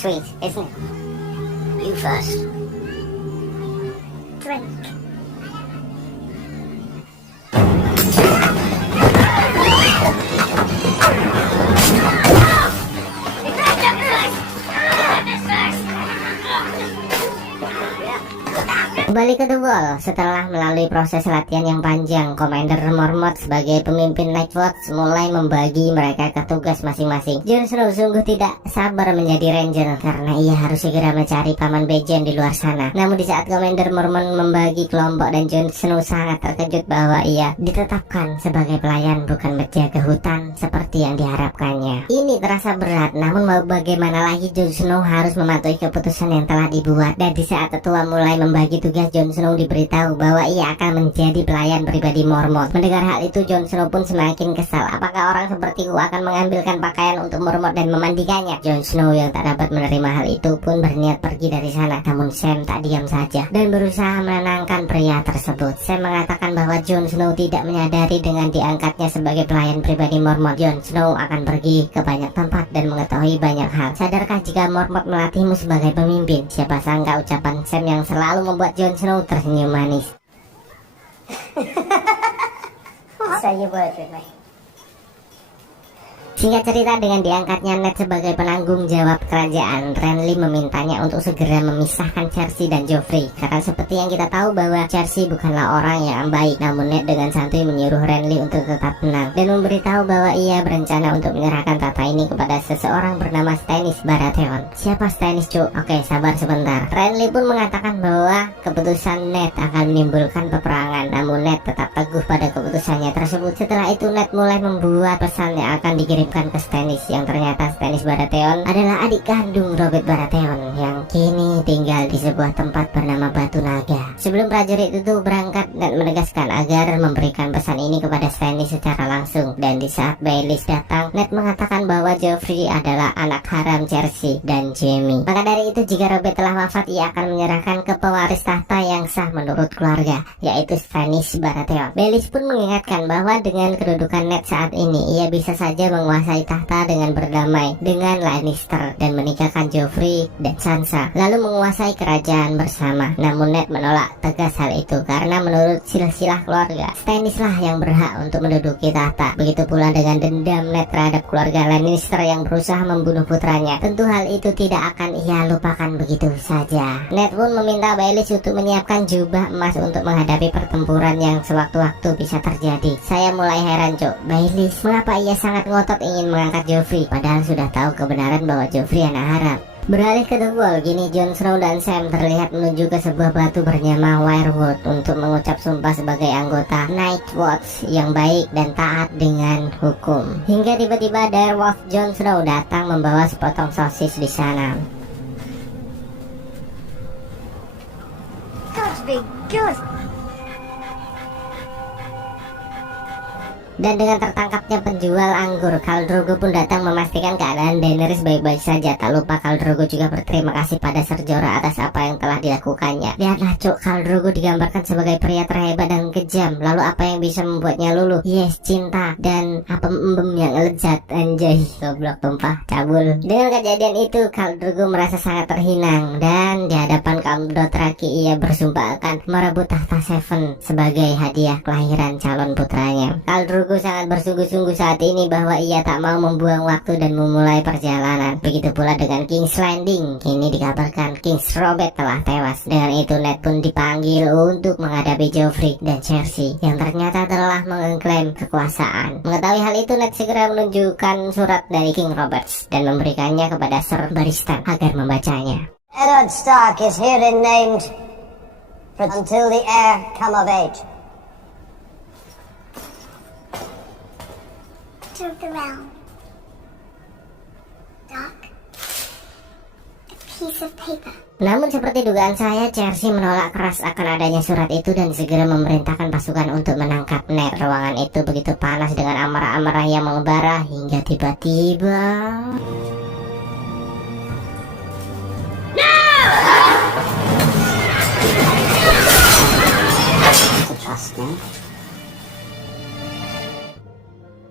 Sweet, isn't it? You first. Drink. kembali ke The Wall. Setelah melalui proses latihan yang panjang, Commander Mormont sebagai pemimpin Nightwatch mulai membagi mereka ke tugas masing-masing. Jon Snow sungguh tidak sabar menjadi ranger karena ia harus segera mencari Paman Bejen di luar sana. Namun di saat Commander Mormont membagi kelompok dan Jon Snow sangat terkejut bahwa ia ditetapkan sebagai pelayan bukan penjaga hutan seperti yang diharapkannya. Ini terasa berat, namun mau bagaimana lagi Jon Snow harus mematuhi keputusan yang telah dibuat. Dan di saat tetua mulai membagi tugas, Jon Snow diberitahu bahwa ia akan menjadi pelayan pribadi Mormont. Mendengar hal itu, Jon Snow pun semakin kesal. Apakah orang sepertiku akan mengambilkan pakaian untuk Mormont dan memandikannya? Jon Snow yang tak dapat menerima hal itu pun berniat pergi dari sana. Namun Sam tak diam saja dan berusaha menenangkan pria tersebut. Sam mengatakan bahwa Jon Snow tidak menyadari dengan diangkatnya sebagai pelayan pribadi Mormont, Jon Snow akan pergi ke banyak tempat dan mengetahui banyak hal. Sadarkah jika Mormont melatihmu sebagai pemimpin? Siapa sangka ucapan Sam yang selalu membuat Jon Snow tersenyum manis. Say your word with me. Singkat cerita, dengan diangkatnya Ned sebagai penanggung jawab kerajaan, Renly memintanya untuk segera memisahkan Cersei dan Joffrey. Karena seperti yang kita tahu bahwa Cersei bukanlah orang yang baik. Namun Ned dengan santuy menyuruh Renly untuk tetap tenang dan memberitahu bahwa ia berencana untuk menyerahkan tahta ini kepada seseorang bernama Stannis Baratheon. Siapa Stannis, Cuk? Oke, sabar sebentar. Renly pun mengatakan bahwa keputusan Ned akan menimbulkan peperangan. Namun Ned tetap teguh pada keputusannya tersebut. Setelah itu Ned mulai membuat pesan yang akan dikirim ke Stannis, yang ternyata Stannis Baratheon adalah adik kandung Robert Baratheon yang kini tinggal di sebuah tempat bernama Batu Naga. Sebelum prajurit itu berangkat, Ned menegaskan agar memberikan pesan ini kepada Stannis secara langsung. Dan di saat Baelish datang, Ned mengatakan bahwa Joffrey adalah anak haram Cersei dan Jaime. Maka dari itu jika Robert telah wafat, ia akan menyerahkan ke pewaris tahta yang sah menurut keluarga, yaitu Stannis Baratheon. Baelish pun mengingatkan bahwa dengan kedudukan Ned saat ini, ia bisa saja menguasai tahta dengan berdamai dengan Lannister dan menikahkan Joffrey dan Sansa, lalu menguasai kerajaan bersama. Namun Ned menolak tegas hal itu karena menurut silsilah keluarga, Stannis lah yang berhak untuk menduduki tahta. Begitu pula dengan dendam Ned terhadap keluarga Lannister yang berusaha membunuh putranya. Tentu hal itu tidak akan ia lupakan begitu saja. Ned pun meminta Baelish untuk menyiapkan jubah emas untuk menghadapi pertempuran yang sewaktu-waktu bisa terjadi. Saya mulai heran, Cuk. Baelish, mengapa ia sangat ngotot ingin mengangkat Joffrey padahal sudah tahu kebenaran bahwa Joffrey anak haram? Beralih ke The Wall, kini Jon Snow dan Sam terlihat menuju ke sebuah batu bernama Wirewood untuk mengucap sumpah sebagai anggota Nightwatch yang baik dan taat dengan hukum. Hingga tiba-tiba Direwolf Jon Snow datang membawa sepotong sosis di sana. Gotta be good. Dan dengan tertangkapnya penjual anggur, Khal Drogo pun datang memastikan keadaan Daenerys baik-baik saja. Tak lupa Khal Drogo juga berterima kasih pada Ser Jorah atas apa yang telah dilakukannya. Lihatlah, Cuk, Khal Drogo digambarkan sebagai pria terhebat dan kejam. Lalu apa yang bisa membuatnya luluh? Yes, cinta dan apa embem yang lezat. Anjay, goblok tumpah, cabul. Dengan kejadian itu, Khal Drogo merasa sangat terhinang dan di hadapan kaum Dothraki ia bersumpah akan merebut tahta Seven sebagai hadiah kelahiran calon putranya. Khal Drogo sangat bersungguh-sungguh saat ini bahwa ia tak mau membuang waktu dan memulai perjalanan. Begitu pula dengan King's Landing. Kini dikabarkan King's Robert telah tewas. Dengan itu Ned pun dipanggil untuk menghadapi Joffrey dan Cersei yang ternyata telah mengklaim kekuasaan. Mengetahui hal itu, Ned segera menunjukkan surat dari King Robert dan memberikannya kepada Ser Barristan agar membacanya. Eddard Stark is herein named until the heir come of age. To the realm. Doc. A piece of paper. Namun seperti dugaan saya, Cersei menolak keras akan adanya surat itu dan segera memerintahkan pasukan untuk menangkap Ned. Ruangan itu begitu panas dengan amarah-amarah yang mengembara hingga tiba-tiba trust me.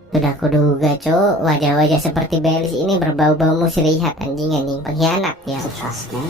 Sudah kuduga, Cuk. Wajah-wajah seperti Belis ini berbau-bau muslihat, anjing pengkhianat ya. To trust me.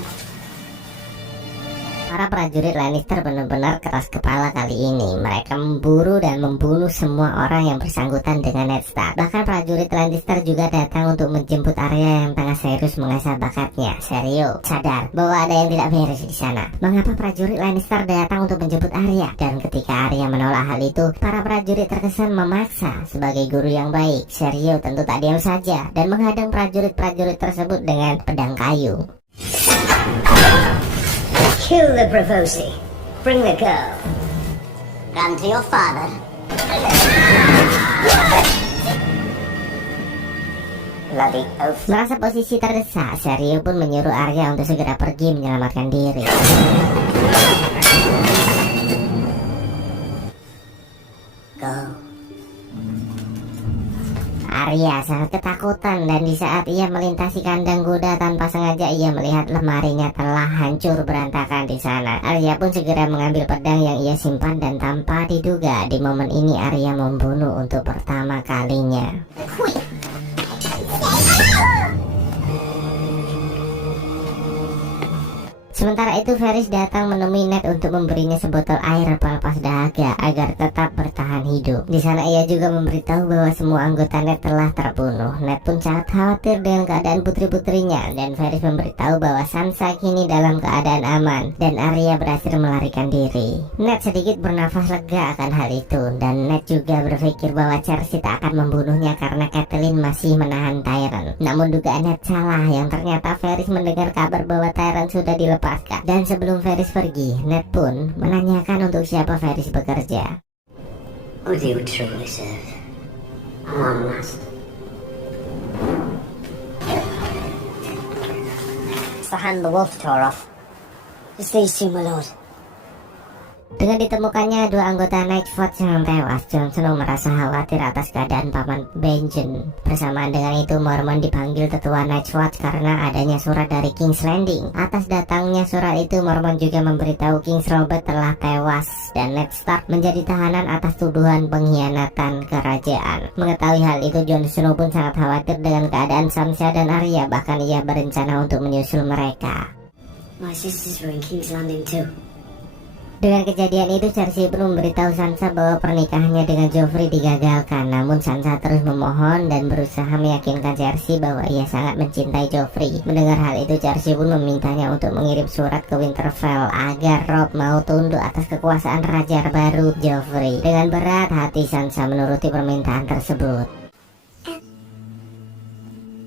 Para prajurit Lannister benar-benar keras kepala kali ini. Mereka memburu dan membunuh semua orang yang bersangkutan dengan Ned Stark. Bahkan prajurit Lannister juga datang untuk menjemput Arya yang tengah serius mengasah bakatnya. Serio, sadar bahwa ada yang tidak beres di sana. Mengapa prajurit Lannister datang untuk menjemput Arya? Dan ketika Arya menolak hal itu, para prajurit terkesan memaksa sebagai guru yang baik. Serio tentu tak diam saja dan menghadang prajurit-prajurit tersebut dengan pedang kayu. Kill the Bravosi. Bring the girl. Run to your father. Bloody oaf. Merasa posisi terdesak, Serio pun menyuruh Arya untuk segera pergi menyelamatkan diri. Go. Arya sangat ketakutan dan di saat ia melintasi kandang kuda tanpa sengaja ia melihat lemarinya telah hancur berantakan di sana. Arya pun segera mengambil pedang yang ia simpan dan tanpa diduga di momen ini Arya membunuh untuk pertama kalinya. Sementara itu Varys datang menemui Ned untuk memberinya sebotol air pelepas dahaga agar tetap bertahan hidup. Di sana ia juga memberitahu bahwa semua anggota Ned telah terbunuh. Ned pun sangat khawatir dengan keadaan putri-putrinya dan Varys memberitahu bahwa Sansa kini dalam keadaan aman dan Arya berhasil melarikan diri. Ned sedikit bernafas lega akan hal itu dan Ned juga berpikir bahwa Cersei tak akan membunuhnya karena Catelyn masih menahan Tyrion. Namun dugaan Ned salah, yang ternyata Varys mendengar kabar bahwa Tyrion sudah dilepas. Dan sebelum Varys pergi, Ned pun menanyakan untuk siapa Varys bekerja. Who do you truly serve? One master. It's the hand the wolf tore off. It's these two, my lord. Dengan ditemukannya dua anggota Nightwatch yang tewas, Jon Snow merasa khawatir atas keadaan paman Benjen. Bersamaan dengan itu, Mormont dipanggil tetua Nightwatch karena adanya surat dari King's Landing. Atas datangnya surat itu, Mormont juga memberitahu King Robert telah tewas dan Ned Stark menjadi tahanan atas tuduhan pengkhianatan kerajaan. Mengetahui hal itu, Jon Snow pun sangat khawatir dengan keadaan Sansa dan Arya. Bahkan ia berencana untuk menyusul mereka. My sisters were in King's Landing too. Dengan kejadian itu, Cersei pun memberitahu Sansa bahwa pernikahannya dengan Joffrey digagalkan. Namun Sansa terus memohon dan berusaha meyakinkan Cersei bahwa ia sangat mencintai Joffrey. Mendengar hal itu, Cersei pun memintanya untuk mengirim surat ke Winterfell agar Robb mau tunduk atas kekuasaan raja baru Joffrey. Dengan berat hati Sansa menuruti permintaan tersebut.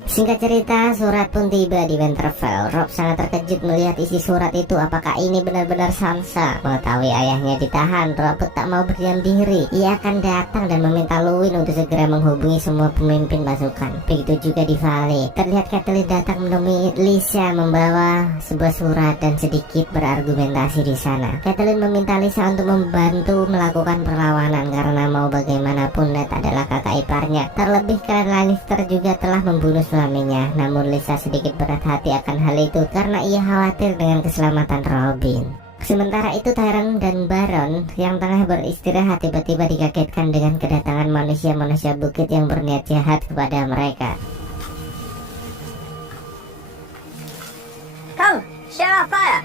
Singkat cerita, surat pun tiba di Winterfell. Robb sangat terkejut melihat isi surat itu. Apakah ini benar-benar Sansa? Mengetahui ayahnya ditahan, Robb tak mau berdiam diri. Ia akan datang dan meminta Luwin untuk segera menghubungi semua pemimpin pasukan. Begitu juga di Valley. Terlihat Catelyn datang menemui Lysha membawa sebuah surat dan sedikit berargumentasi di sana. Catelyn meminta Lysha untuk membantu melakukan perlawanan karena mau bagaimanapun Ned adalah kakak iparnya. Terlebih Clan Lannister juga telah membunuh suaminya. Namun Lysha sedikit berat hati akan hal itu karena ia khawatir dengan keselamatan Robin. Sementara itu Tyrion dan Baron yang tengah beristirahat tiba-tiba dikagetkan dengan kedatangan manusia-manusia bukit yang berniat jahat kepada mereka. Come, share our fire.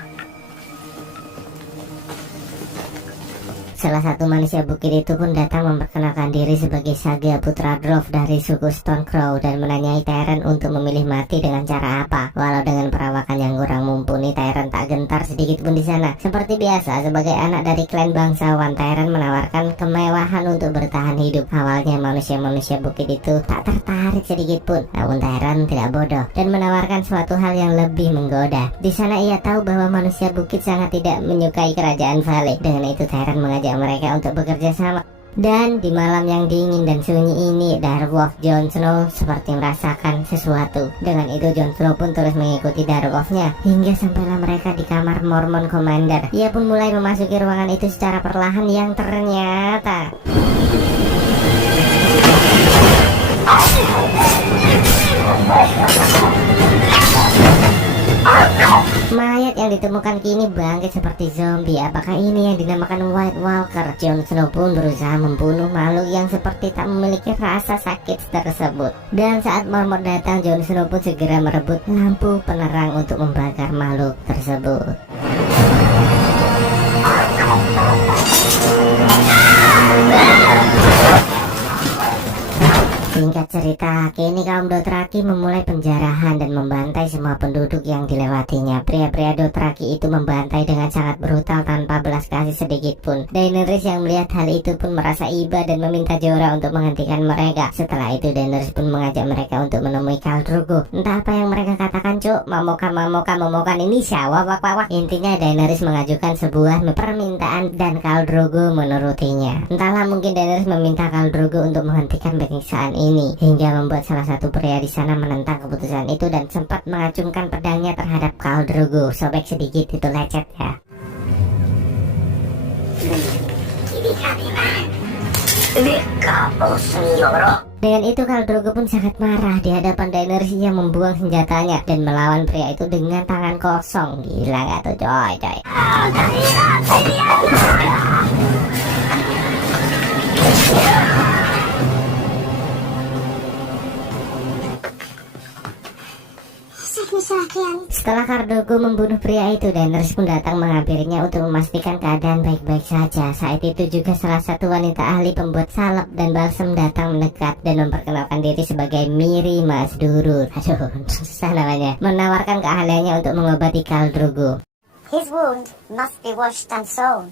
Salah satu manusia bukit itu pun datang memperkenalkan diri sebagai Saga, putra Dwarf dari suku Stonecrow, dan menanyai Tyrion untuk memilih mati dengan cara apa. Walau dengan perawakan yang kurang mumpuni, Tyrion tak gentar sedikit pun di sana. Seperti biasa, sebagai anak dari klan bangsawan, Tyrion menawarkan kemewahan untuk bertahan hidup. Awalnya manusia-manusia bukit itu tak tertarik sedikit pun. Namun Tyrion tidak bodoh dan menawarkan suatu hal yang lebih menggoda. Di sana ia tahu bahwa manusia bukit sangat tidak menyukai kerajaan Valley. Dengan itu Tyrion mengajak mereka untuk bekerja sama. Dan di malam yang dingin dan sunyi ini, Direwolf Jon Snow seperti merasakan sesuatu. Dengan itu Jon Snow pun terus mengikuti Direwolfnya hingga sampailah mereka di kamar Mormont Commander. Ia pun mulai memasuki ruangan itu secara perlahan yang ternyata Mayat yang ditemukan kini bangkit seperti zombie. Apakah ini yang dinamakan White Walker? Jon Snow pun berusaha membunuh makhluk yang seperti tak memiliki rasa sakit tersebut. Dan saat Mormont datang, Jon Snow pun segera merebut lampu penerang untuk membakar makhluk tersebut. Singkat cerita, kini kaum Dothraki memulai penjarahan dan membantai semua penduduk yang dilewatinya. Pria-pria Dothraki itu membantai dengan sangat brutal tanpa belas kasih sedikit pun. Daenerys yang melihat hal itu pun merasa iba dan meminta Jorah untuk menghentikan mereka. Setelah itu Daenerys pun mengajak mereka untuk menemui Khal Drogo. Entah apa yang mereka katakan, cuk, mamokan ini syawa wak. Intinya Daenerys mengajukan sebuah permintaan dan Khal Drogo menurutinya. Entahlah, mungkin Daenerys meminta Khal Drogo untuk menghentikan penyiksaan ini, hingga membuat salah satu pria di sana menentang keputusan itu dan sempat mengacungkan pedangnya terhadap Khal Drogo. Sobek sedikit, itu lecet ya. Dengan itu Khal Drogo pun sangat marah di hadapan Daenerys yang membuang senjatanya dan melawan pria itu dengan tangan kosong. Gila gak tuh coy? Setelah Khal Drogo membunuh pria itu, Daenerys pun datang menghampirinya untuk memastikan keadaan baik-baik saja. Saat itu juga salah satu wanita ahli pembuat salep dan balsam datang mendekat dan memperkenalkan diri sebagai Mirri Masdurur. Aduh, susah namanya. Menawarkan keahliannya untuk mengobati Khal Drogo. His wound must be washed and sewn.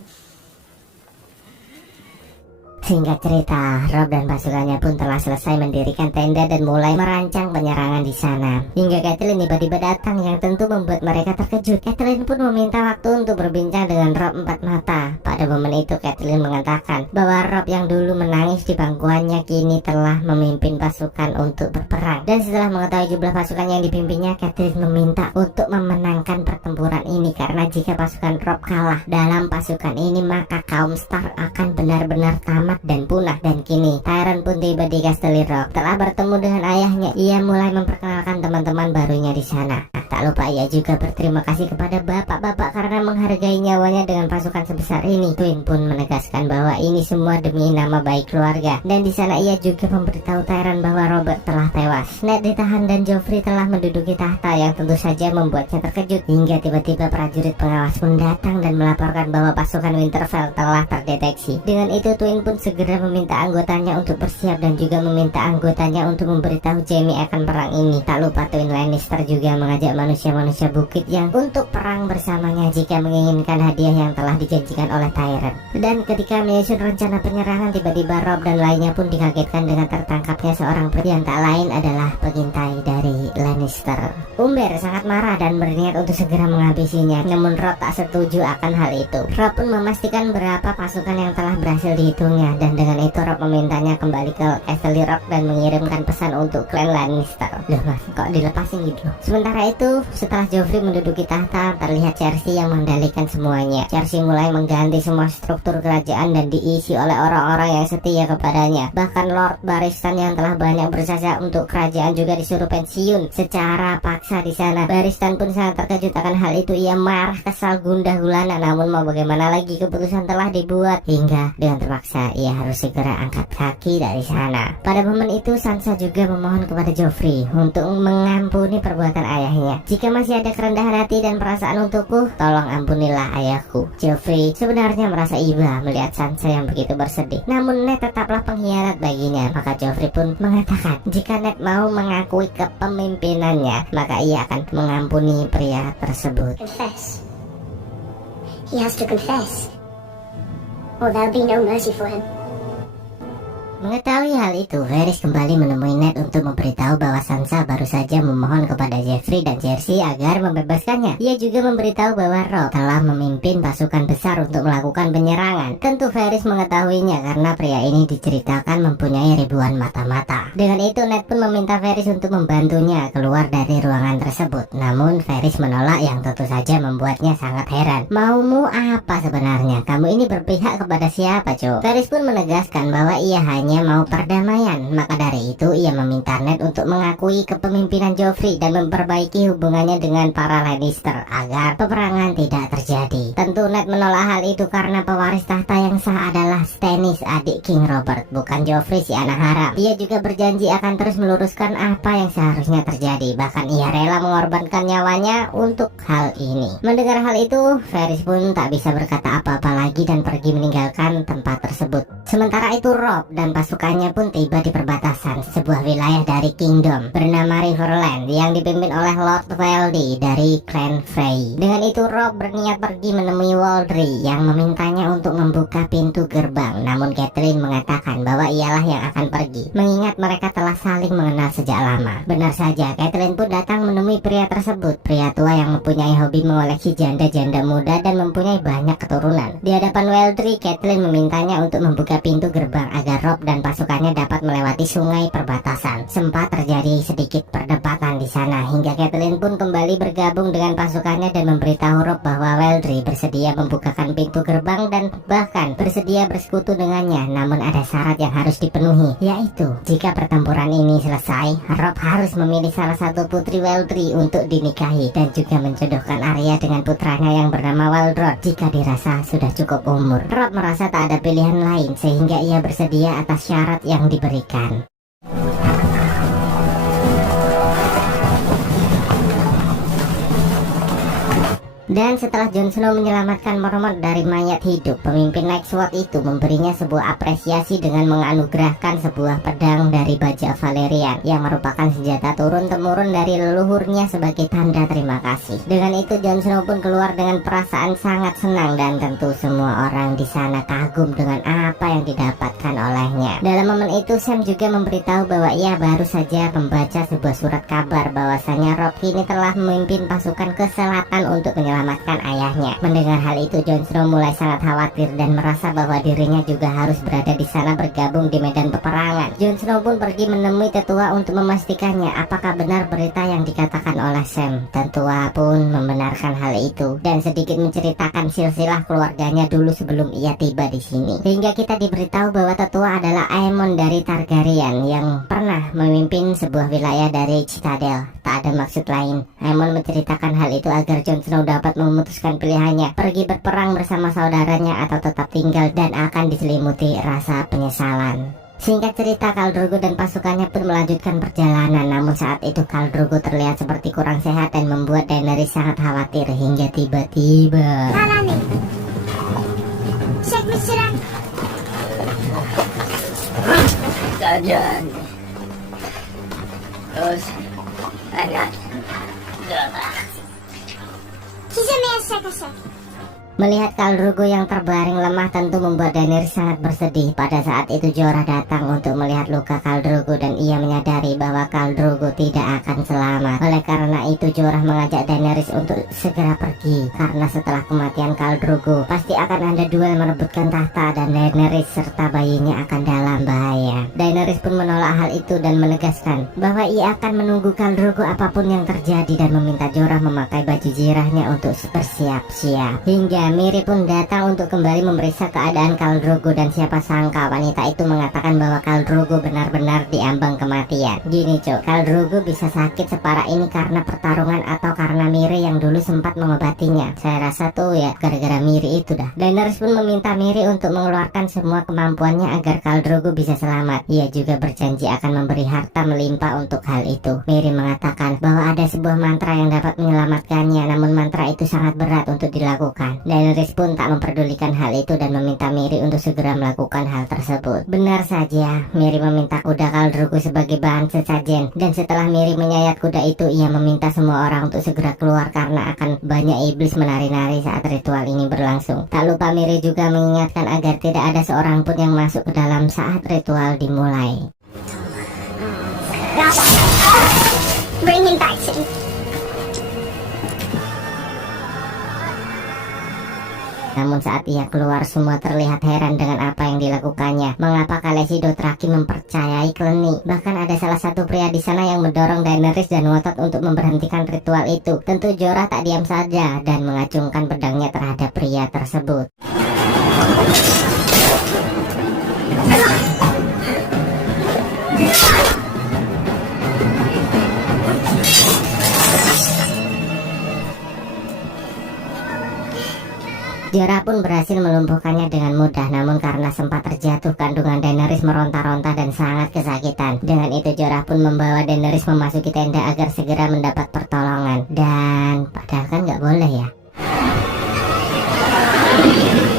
Singkat cerita, Robb dan pasukannya pun telah selesai mendirikan tenda dan mulai merancang penyerangan di sana. Hingga Catelyn tiba-tiba datang yang tentu membuat mereka terkejut. Catelyn pun meminta waktu untuk berbincang dengan Robb Empat Mata. Pada momen itu Catelyn mengatakan bahwa Robb yang dulu menangis di bangkuannya kini telah memimpin pasukan untuk berperang. Dan setelah mengetahui jumlah pasukan yang dipimpinnya, Catelyn meminta untuk memenangkan pertempuran ini, karena jika pasukan Robb kalah dalam pasukan ini maka kaum Stark akan benar-benar tamat dan punah. Dan kini Tyrion pun tiba di Casterly Rock. Telah bertemu dengan ayahnya, ia mulai memperkenalkan teman-teman barunya di sana. Tak lupa ia juga berterima kasih kepada bapak-bapak karena menghargai nyawanya dengan pasukan sebesar ini. Tywin pun menegaskan bahwa ini semua demi nama baik keluarga. Dan di sana ia juga memberitahu Tyrion bahwa Robert telah tewas. Ned ditahan dan Joffrey telah menduduki tahta, yang tentu saja membuatnya terkejut. Hingga tiba-tiba prajurit pengawas pun datang dan melaporkan bahwa pasukan Winterfell telah terdeteksi. Dengan itu Tywin pun segera meminta anggotanya untuk bersiap dan juga meminta anggotanya untuk memberitahu Jaime akan perang ini. Tak lupa Tywin Lannister juga mengajak manusia-manusia bukit yang untuk perang bersamanya jika menginginkan hadiah yang telah dijanjikan oleh Tyrion. Dan ketika menyusun rencana penyerangan, tiba-tiba Robb dan lainnya pun dikagetkan dengan tertangkapnya seorang pria yang tak lain adalah pengintai dari Lannister. Umber sangat marah dan berniat untuk segera menghabisinya, namun Robb tak setuju akan hal itu. Robb pun memastikan berapa pasukan yang telah berhasil dihitungnya, dan dengan itu Robb memintanya kembali ke Casterly Rock dan mengirimkan pesan untuk klan Lannister. Loh mas, kok dilepasin gitu? Sementara itu, setelah Joffrey menduduki tahta, terlihat Cersei yang mengendalikan semuanya. Cersei mulai mengganti semua struktur kerajaan dan diisi oleh orang-orang yang setia kepadanya. Bahkan Lord Barristan yang telah banyak berjasa untuk kerajaan juga disuruh pensiun secara paksa di sana. Barristan pun sangat terkejut akan hal itu. Ia marah, kesal, gundah gulana, namun mau bagaimana lagi, keputusan telah dibuat. Hingga dengan terpaksa ia harus segera angkat kaki dari sana. Pada momen itu Sansa juga memohon kepada Joffrey untuk mengampuni perbuatan ayahnya. Jika masih ada kerendahan hati dan perasaan untukku, tolong ampunilah ayahku. Joffrey sebenarnya merasa iba melihat Sansa yang begitu bersedih, namun Ned tetaplah pengkhianat baginya. Maka Joffrey pun mengatakan jika Ned mau mengakui kepemimpinannya, maka ia akan mengampuni pria tersebut. Confess. He has to confess, or there'll be no mercy for him. Mengetahui hal itu, Varys kembali menemui Ned untuk memberitahu bahwa Sansa baru saja memohon kepada Joffrey dan Cersei agar membebaskannya. Ia juga memberitahu bahwa Robb telah memimpin pasukan besar untuk melakukan penyerangan. Tentu Varys mengetahuinya karena pria ini diceritakan mempunyai ribuan mata-mata. Dengan itu Ned pun meminta Varys untuk membantunya keluar dari ruangan tersebut. Namun Varys menolak, yang tentu saja membuatnya sangat heran. Maumu apa sebenarnya? Kamu ini berpihak kepada siapa, Cok? Varys pun menegaskan bahwa ia hanya hanya mau perdamaian. Maka dari itu ia meminta Ned untuk mengakui kepemimpinan Joffrey dan memperbaiki hubungannya dengan para Lannister agar peperangan tidak terjadi. Tentu Ned menolak hal itu karena pewaris tahta yang sah adalah Stannis, adik King Robert, bukan Joffrey si anak haram. Ia juga berjanji akan terus meluruskan apa yang seharusnya terjadi. Bahkan ia rela mengorbankan nyawanya untuk hal ini. Mendengar hal itu, Varys pun tak bisa berkata apa-apa lagi dan pergi meninggalkan tempat tersebut. Sementara itu Robb dan pasukannya pun tiba di perbatasan sebuah wilayah dari Kingdom bernama Riverland yang dipimpin oleh Lord Weldy dari Clan Frey. Dengan itu Robb berniat pergi menemui Waldry yang memintanya untuk membuka pintu gerbang. Namun Catelyn mengatakan bahwa ialah yang akan pergi, mengingat mereka telah saling mengenal sejak lama. Benar saja, Catelyn pun datang menemui pria tersebut, pria tua yang mempunyai hobi mengoleksi janda-janda muda dan mempunyai banyak keturunan. Di hadapan Waldry, Catelyn memintanya untuk membuka pintu gerbang agar Robb dan pasukannya dapat melewati sungai perbatasan. Sempat terjadi sedikit perdebatan di sana hingga Catelyn pun kembali bergabung dengan pasukannya dan memberitahu Robb bahwa Waldry bersedia membukakan pintu gerbang dan bahkan bersedia bersekutu dengannya. Namun ada syarat yang harus dipenuhi, yaitu jika pertempuran ini selesai, Robb harus memilih salah satu putri Waldry untuk dinikahi dan juga menjodohkan Arya dengan putranya yang bernama Waldrod jika dirasa sudah cukup umur. Robb merasa tak ada pilihan lain sehingga ia bersedia atas syarat yang diberikan. Dan setelah Jon Snow menyelamatkan Mormont dari mayat hidup, pemimpin Night Sword itu memberinya sebuah apresiasi dengan menganugerahkan sebuah pedang dari baja Valerian yang merupakan senjata turun-temurun dari leluhurnya sebagai tanda terima kasih. Dengan itu Jon Snow pun keluar dengan perasaan sangat senang dan tentu semua orang di sana kagum dengan apa yang didapatkan olehnya. Dalam momen itu Sam juga memberitahu bahwa ia baru saja membaca sebuah surat kabar bahwasanya Robb kini telah memimpin pasukan ke selatan untuk menyelamatkan ayahnya. Mendengar hal itu Jon Snow mulai sangat khawatir dan merasa bahwa dirinya juga harus berada di sana bergabung di medan peperangan. Jon Snow pun pergi menemui tetua untuk memastikannya apakah benar berita yang dikatakan oleh Sam. Tetua pun membenarkan hal itu dan sedikit menceritakan silsilah keluarganya dulu sebelum ia tiba di sini. Sehingga kita diberitahu bahwa tetua adalah Aemon dari Targaryen yang pernah memimpin sebuah wilayah dari Citadel. Tak ada maksud lain. Aemon menceritakan hal itu agar Jon Snow dapat memutuskan pilihannya, pergi berperang bersama saudaranya atau tetap tinggal dan akan diselimuti rasa penyesalan. Singkat cerita, Khal Drogo dan pasukannya pun melanjutkan perjalanan. Namun saat itu Khal Drogo terlihat seperti kurang sehat dan membuat Daenerys sangat khawatir hingga tiba-tiba melihat Khal Drogo yang terbaring lemah tentu membuat Daenerys sangat bersedih. Pada saat itu Jorah datang untuk melihat luka Khal Drogo dan ia menyadari bahwa Khal Drogo tidak akan selamat. Oleh karena itu Jorah mengajak Daenerys untuk segera pergi karena setelah kematian Khal Drogo pasti akan ada duel merebutkan tahta dan Daenerys serta bayinya akan dalam bahaya. Daenerys pun menolak hal itu dan menegaskan bahwa ia akan menunggu Khal Drogo apapun yang terjadi dan meminta Jorah memakai baju zirahnya untuk bersiap-siap. Hingga Miri pun datang untuk kembali memeriksa keadaan Khal Drogo dan siapa sangka wanita itu mengatakan bahwa Khal Drogo benar-benar diambang kematian. Gini cok, Khal Drogo bisa sakit separah ini karena pertarungan atau karena Miri yang dulu sempat mengobatinya? Saya rasa tuh ya gara-gara Miri itu dah. Daenerys pun meminta Miri untuk mengeluarkan semua kemampuannya agar Khal Drogo bisa selamat. Ia juga berjanji akan memberi harta melimpah untuk hal itu. Miri mengatakan bahwa ada sebuah mantra yang dapat menyelamatkannya, namun mantra itu sangat berat untuk dilakukan. Daenerys pun tak memperdulikan hal itu dan meminta Miri untuk segera melakukan hal tersebut. Benar saja, Miri meminta kuda Khal Drogo sebagai bahan sesajen. Dan setelah Miri menyayat kuda itu, ia meminta semua orang untuk segera keluar karena akan banyak iblis menari-nari saat ritual ini berlangsung. Tak lupa Miri juga mengingatkan agar tidak ada seorang pun yang masuk ke dalam saat ritual dimulai. Bring him back to me. Namun saat ia keluar semua terlihat heran dengan apa yang dilakukannya. Mengapa Khaleesi Dothraki mempercayai Clenny? Bahkan ada salah satu pria di sana yang mendorong Daenerys dan ngotot untuk memberhentikan ritual itu. Tentu Jorah tak diam saja dan mengacungkan pedangnya terhadap pria tersebut. Jorah pun berhasil melumpuhkannya dengan mudah, namun karena sempat terjatuh, kandungan Daenerys meronta-ronta dan sangat kesakitan. Dengan itu Jorah pun membawa Daenerys memasuki tenda agar segera mendapat pertolongan. Dan padahal kan nggak boleh ya.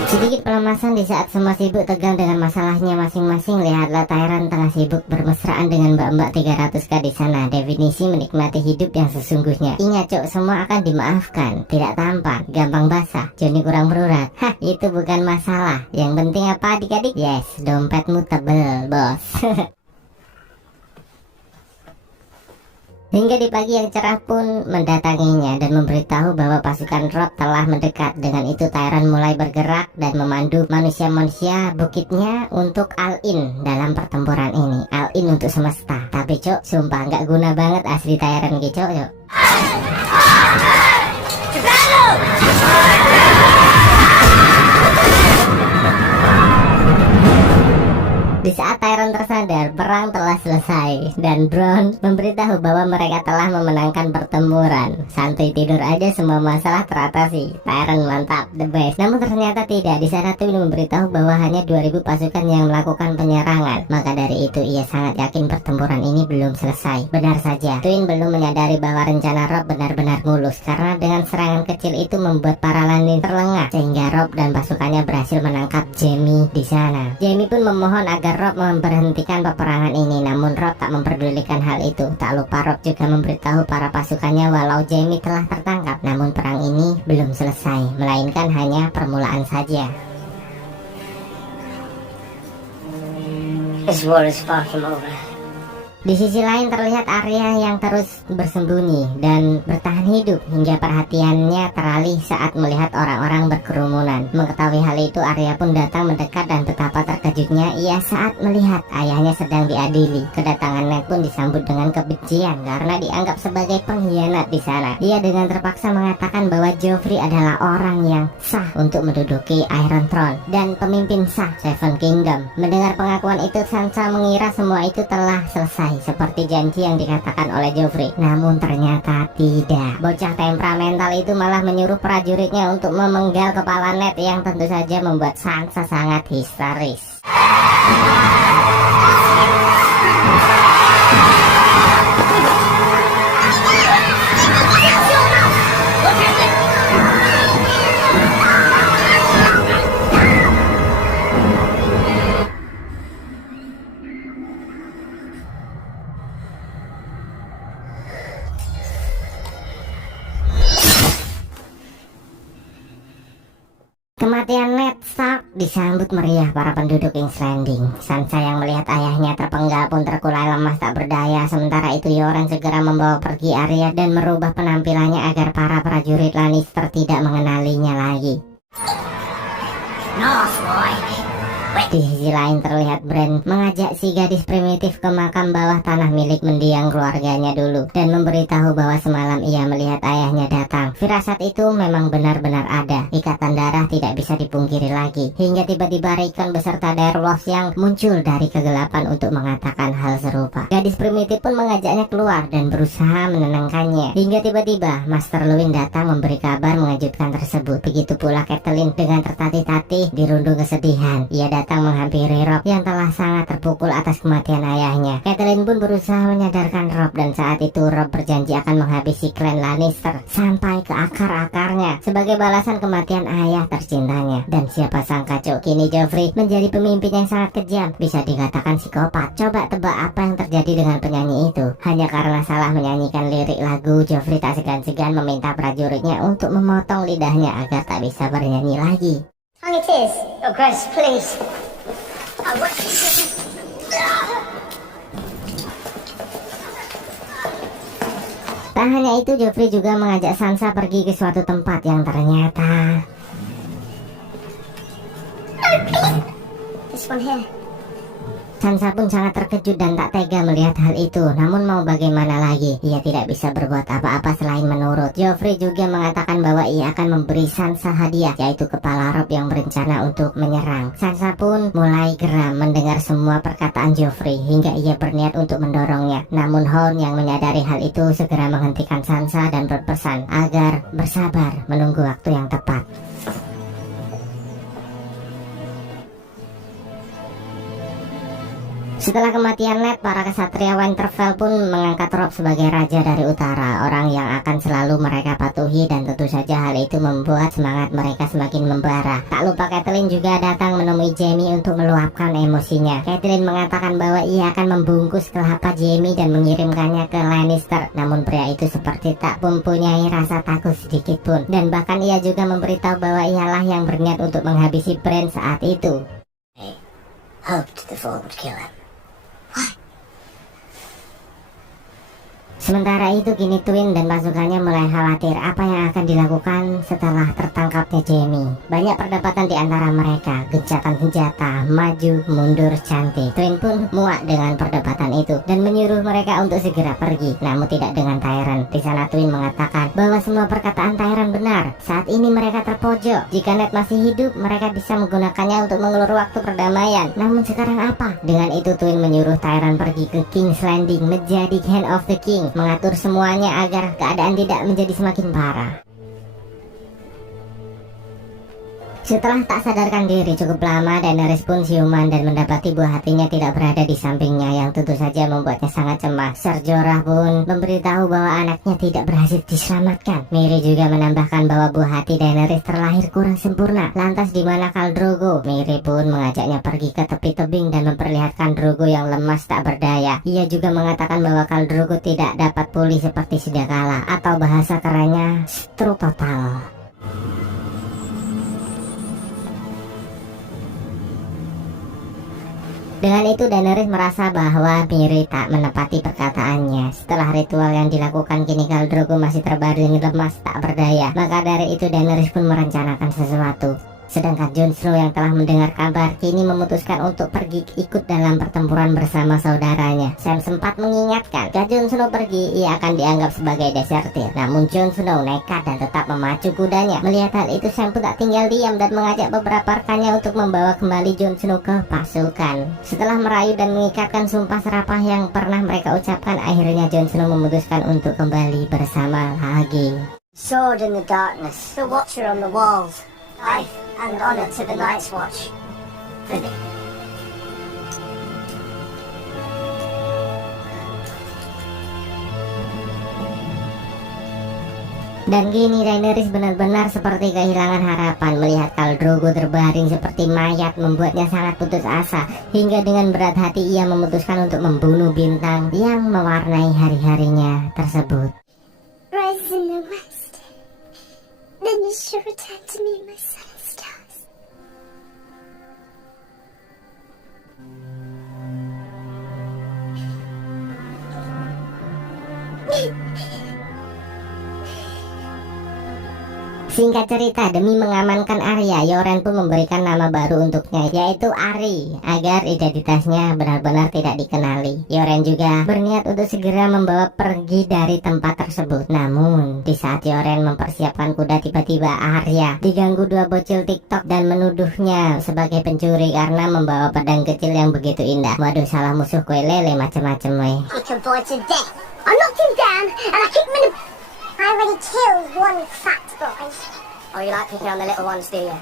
Sedikit pelemasan di saat semua sibuk tegang dengan masalahnya masing-masing. Lihatlah Tyrion tengah sibuk bermesraan dengan mbak-mbak 300k di sana. Definisi menikmati hidup yang sesungguhnya. Ingat cok, semua akan dimaafkan. Tidak tampan, gampang basah, Johnny kurang berurat. Hah, itu bukan masalah. Yang penting apa adik-adik? Yes, dompetmu tebel, bos. Hingga di pagi yang cerah pun mendatanginya dan memberitahu bahwa pasukan Robb telah mendekat. Dengan itu Tyrion mulai bergerak dan memandu manusia-manusia bukitnya untuk all-in dalam pertempuran ini. All-in untuk semesta. Tapi cok, sumpah nggak guna banget asli Tyrion gitu cok. Di saat Tyrion tersadar, perang telah selesai dan Bronn memberitahu bahwa mereka telah memenangkan pertempuran. Santuy tidur aja semua masalah teratasi. Tyrion mantap, the best. Namun ternyata tidak. Di sana Tywin memberitahu bahwa hanya 2000 pasukan yang melakukan penyerangan. Maka dari itu ia sangat yakin pertempuran ini belum selesai. Benar saja, Tywin belum menyadari bahwa rencana Robb benar-benar mulus, karena dengan serangan kecil itu membuat para Lannister terlengah, sehingga Robb dan pasukannya berhasil menangkap Jaime di sana. Jaime pun memohon agar Robb memberhentikan peperangan ini, namun Robb tak memperdulikan hal itu. Tak lupa Robb juga memberitahu para pasukannya walau Jaime telah tertangkap, namun perang ini belum selesai, melainkan hanya permulaan saja. This war is far from over. Di sisi lain terlihat Arya yang terus bersembunyi dan bertahan hidup hingga perhatiannya teralih saat melihat orang-orang berkerumunan. Mengetahui hal itu, Arya pun datang mendekat dan betapa terkejutnya ia saat melihat ayahnya sedang diadili. Kedatangan Ned pun disambut dengan kebencian karena dianggap sebagai pengkhianat di sana. Dia dengan terpaksa mengatakan bahwa Joffrey adalah orang yang sah untuk menduduki Iron Throne dan pemimpin sah Seven Kingdom. Mendengar pengakuan itu, Sansa mengira semua itu telah selesai seperti janji yang dikatakan oleh Joffrey. Namun ternyata tidak. Bocah temperamental itu malah menyuruh prajuritnya untuk memenggal kepala Ned, yang tentu saja membuat Sansa sangat histeris. Kematian Ned Stark disambut meriah para penduduk King's Landing. Sansa yang melihat ayahnya terpenggal pun terkulai lemas tak berdaya. Sementara itu Yoren segera membawa pergi Arya dan merubah penampilannya agar para prajurit Lannister tidak mengenalinya lagi. North, boy. Di sisi lain terlihat Bran mengajak si gadis primitif ke makam bawah tanah milik mendiang keluarganya dulu dan memberitahu bahwa semalam ia melihat ayahnya datang. Firasat itu memang benar-benar ada. Ikatan darah tidak bisa dipungkiri lagi. Hingga tiba-tiba Rickon beserta Direwolves yang muncul dari kegelapan untuk mengatakan hal serupa. Gadis primitif pun mengajaknya keluar dan berusaha menenangkannya. Hingga tiba-tiba Master Luwin datang memberi kabar mengejutkan tersebut. Begitu pula Catelyn dengan tertatih-tatih dirundung kesedihan. Ia datang menghampiri Robb yang telah sangat terpukul atas kematian ayahnya. Catelyn pun berusaha menyadarkan Robb dan saat itu Robb berjanji akan menghabisi klan Lannister sampai ke akar-akarnya sebagai balasan kematian ayah tercintanya. Dan siapa sangka cok, kini Joffrey menjadi pemimpin yang sangat kejam, bisa dikatakan psikopat. Coba tebak apa yang terjadi dengan penyanyi itu? Hanya karena salah menyanyikan lirik lagu, Joffrey tak segan-segan meminta prajuritnya untuk memotong lidahnya agar tak bisa bernyanyi lagi. How it is? Oh, Grace, please. Tak hanya itu, Joffrey juga mengajak Sansa pergi ke suatu tempat yang ternyata This one here. Sansa pun sangat terkejut dan tak tega melihat hal itu. Namun mau bagaimana lagi, ia tidak bisa berbuat apa-apa selain menurut. Joffrey juga mengatakan bahwa ia akan memberi Sansa hadiah, yaitu kepala Robb yang berencana untuk menyerang. Sansa pun mulai geram mendengar semua perkataan Joffrey hingga ia berniat untuk mendorongnya. Namun Hound yang menyadari hal itu segera menghentikan Sansa dan berpesan agar bersabar menunggu waktu yang tepat. Setelah kematian Ned, para kesatria Winterfell pun mengangkat Robb sebagai raja dari utara, orang yang akan selalu mereka patuhi, dan tentu saja hal itu membuat semangat mereka semakin membara. Tak lupa Catelyn juga datang menemui Jaime untuk meluapkan emosinya. Catelyn mengatakan bahwa ia akan membungkus kelapa Jaime dan mengirimkannya ke Lannister, namun pria itu seperti tak mempunyai rasa takut sedikit pun, dan bahkan ia juga memberitahu bahwa ialah yang berniat untuk menghabisi Bran saat itu. Hoped the fall would kill him. Sementara itu kini Tywin dan pasukannya mulai khawatir apa yang akan dilakukan setelah tertangkapnya Jaime. Banyak perdebatan di antara mereka, gencatan senjata, maju, mundur, cantik. Tywin pun muak dengan perdebatan itu dan menyuruh mereka untuk segera pergi, namun tidak dengan Tyrion. Di sana Tywin mengatakan bahwa semua perkataan Tyrion benar. Saat ini mereka terpojok. Jika Ned masih hidup, mereka bisa menggunakannya untuk mengulur waktu perdamaian. Namun sekarang apa? Dengan itu Tywin menyuruh Tyrion pergi ke King's Landing menjadi Hand of the King, mengatur semuanya agar keadaan tidak menjadi semakin parah. Setelah tak sadarkan diri cukup lama, Daenerys pun siuman dan mendapati buah hatinya tidak berada di sampingnya, yang tentu saja membuatnya sangat cemas. Ser Jorah pun memberitahu bahwa anaknya tidak berhasil diselamatkan. Miri juga menambahkan bahwa buah hati Daenerys terlahir kurang sempurna. Lantas di mana Khal Drogo? Miri pun mengajaknya pergi ke tepi tebing dan memperlihatkan Drogo yang lemas tak berdaya. Ia juga mengatakan bahwa Khal Drogo tidak dapat pulih seperti sedia kala, atau bahasa kerennya stroke total. Dengan itu Daenerys merasa bahwa Miri tak menepati perkataannya. Setelah ritual yang dilakukan, kini Khal Drogo masih terbaring lemas tak berdaya. Maka dari itu Daenerys pun merencanakan sesuatu. Sedangkan Jon Snow yang telah mendengar kabar kini memutuskan untuk pergi ikut dalam pertempuran bersama saudaranya. Sam sempat mengingatkan, jika Jon Snow pergi ia akan dianggap sebagai desertir. Namun Jon Snow nekat dan tetap memacu kudanya. Melihat hal itu, Sam pun tak tinggal diam dan mengajak beberapa rekannya untuk membawa kembali Jon Snow ke pasukan. Setelah merayu dan mengikatkan sumpah serapah yang pernah mereka ucapkan, akhirnya Jon Snow memutuskan untuk kembali bersama lagi. Sword in the darkness, the watcher on the walls. Life and honor to the Night's Watch. Dan kini Daenerys benar-benar seperti kehilangan harapan. Melihat Khal Drogo terbaring seperti mayat membuatnya sangat putus asa, hingga dengan berat hati ia memutuskan untuk membunuh bintang yang mewarnai hari-harinya tersebut. Rise in the west. Then you shall return to me, my sun and stars. Singkat cerita, demi mengamankan Arya, Yoren pun memberikan nama baru untuknya, yaitu Ari, agar identitasnya benar-benar tidak dikenali. Yoren juga berniat untuk segera membawa pergi dari tempat tersebut. Namun, di saat Yoren mempersiapkan kuda, tiba-tiba Arya diganggu dua bocil TikTok dan menuduhnya sebagai pencuri karena membawa pedang kecil yang begitu indah. Waduh, salah musuh kue lele macem-macem weh. Kick a boy to death. I knocked him down and I kicked him in the... I already killed one fat boy. Oh, you like picking on the little ones, do you?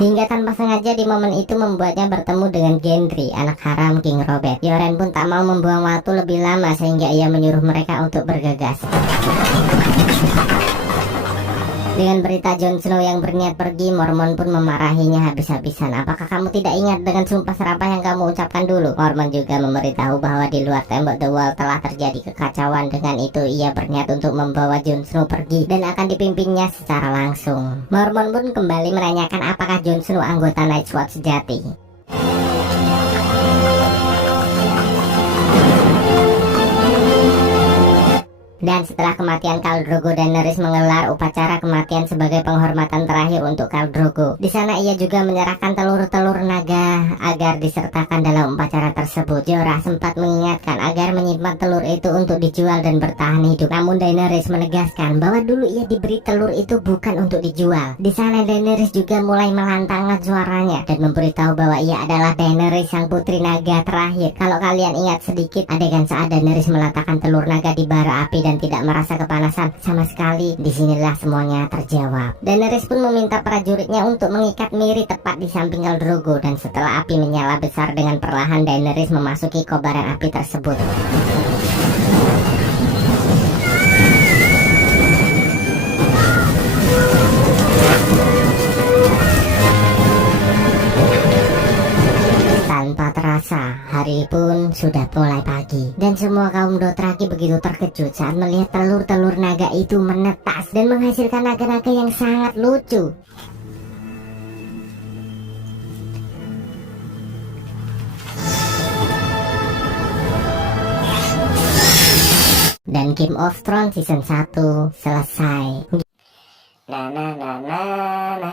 Hingga tanpa sengaja di momen itu membuatnya bertemu dengan Gendry, anak haram King Robert. Yoren pun tak mau membuang waktu lebih lama sehingga ia menyuruh mereka untuk bergegas. Dengan berita Jon Snow yang berniat pergi, Mormont pun memarahinya habis-habisan. Apakah kamu tidak ingat dengan sumpah serapah yang kamu ucapkan dulu? Mormont juga memberitahu bahwa di luar tembok The Wall telah terjadi kekacauan. Dengan itu ia berniat untuk membawa Jon Snow pergi dan akan dipimpinnya secara langsung. Mormont pun kembali menanyakan apakah Jon Snow anggota Night's Watch sejati. Dan setelah kematian Khal Drogo, Daenerys menggelar upacara kematian sebagai penghormatan terakhir untuk Khal Drogo. Di sana ia juga menyerahkan telur-telur naga agar disertakan dalam upacara tersebut. Jorah sempat mengingatkan agar menyimpan telur itu untuk dijual dan bertahan hidup. Namun Daenerys menegaskan bahwa dulu ia diberi telur itu bukan untuk dijual. Di sana Daenerys juga mulai melantangkan suaranya dan memberitahu bahwa ia adalah Daenerys sang putri naga terakhir. Kalau kalian ingat sedikit adegan saat Daenerys meletakkan telur naga di bara api dan tidak merasa kepanasan sama sekali. Disinilah semuanya terjawab. Daenerys pun meminta prajuritnya untuk mengikat Miri tepat di samping Khal Drogo, dan setelah api menyala besar dengan perlahan Daenerys memasuki kobaran api tersebut. Tanpa terasa, hari pun sudah mulai pagi. Dan semua kaum Dothraki begitu terkejut saat melihat telur-telur naga itu menetas dan menghasilkan naga-naga yang sangat lucu. Dan Game of Thrones season 1 selesai. Na na na na na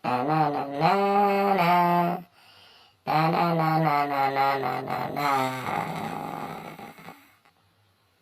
na na na na na na na na na na na na.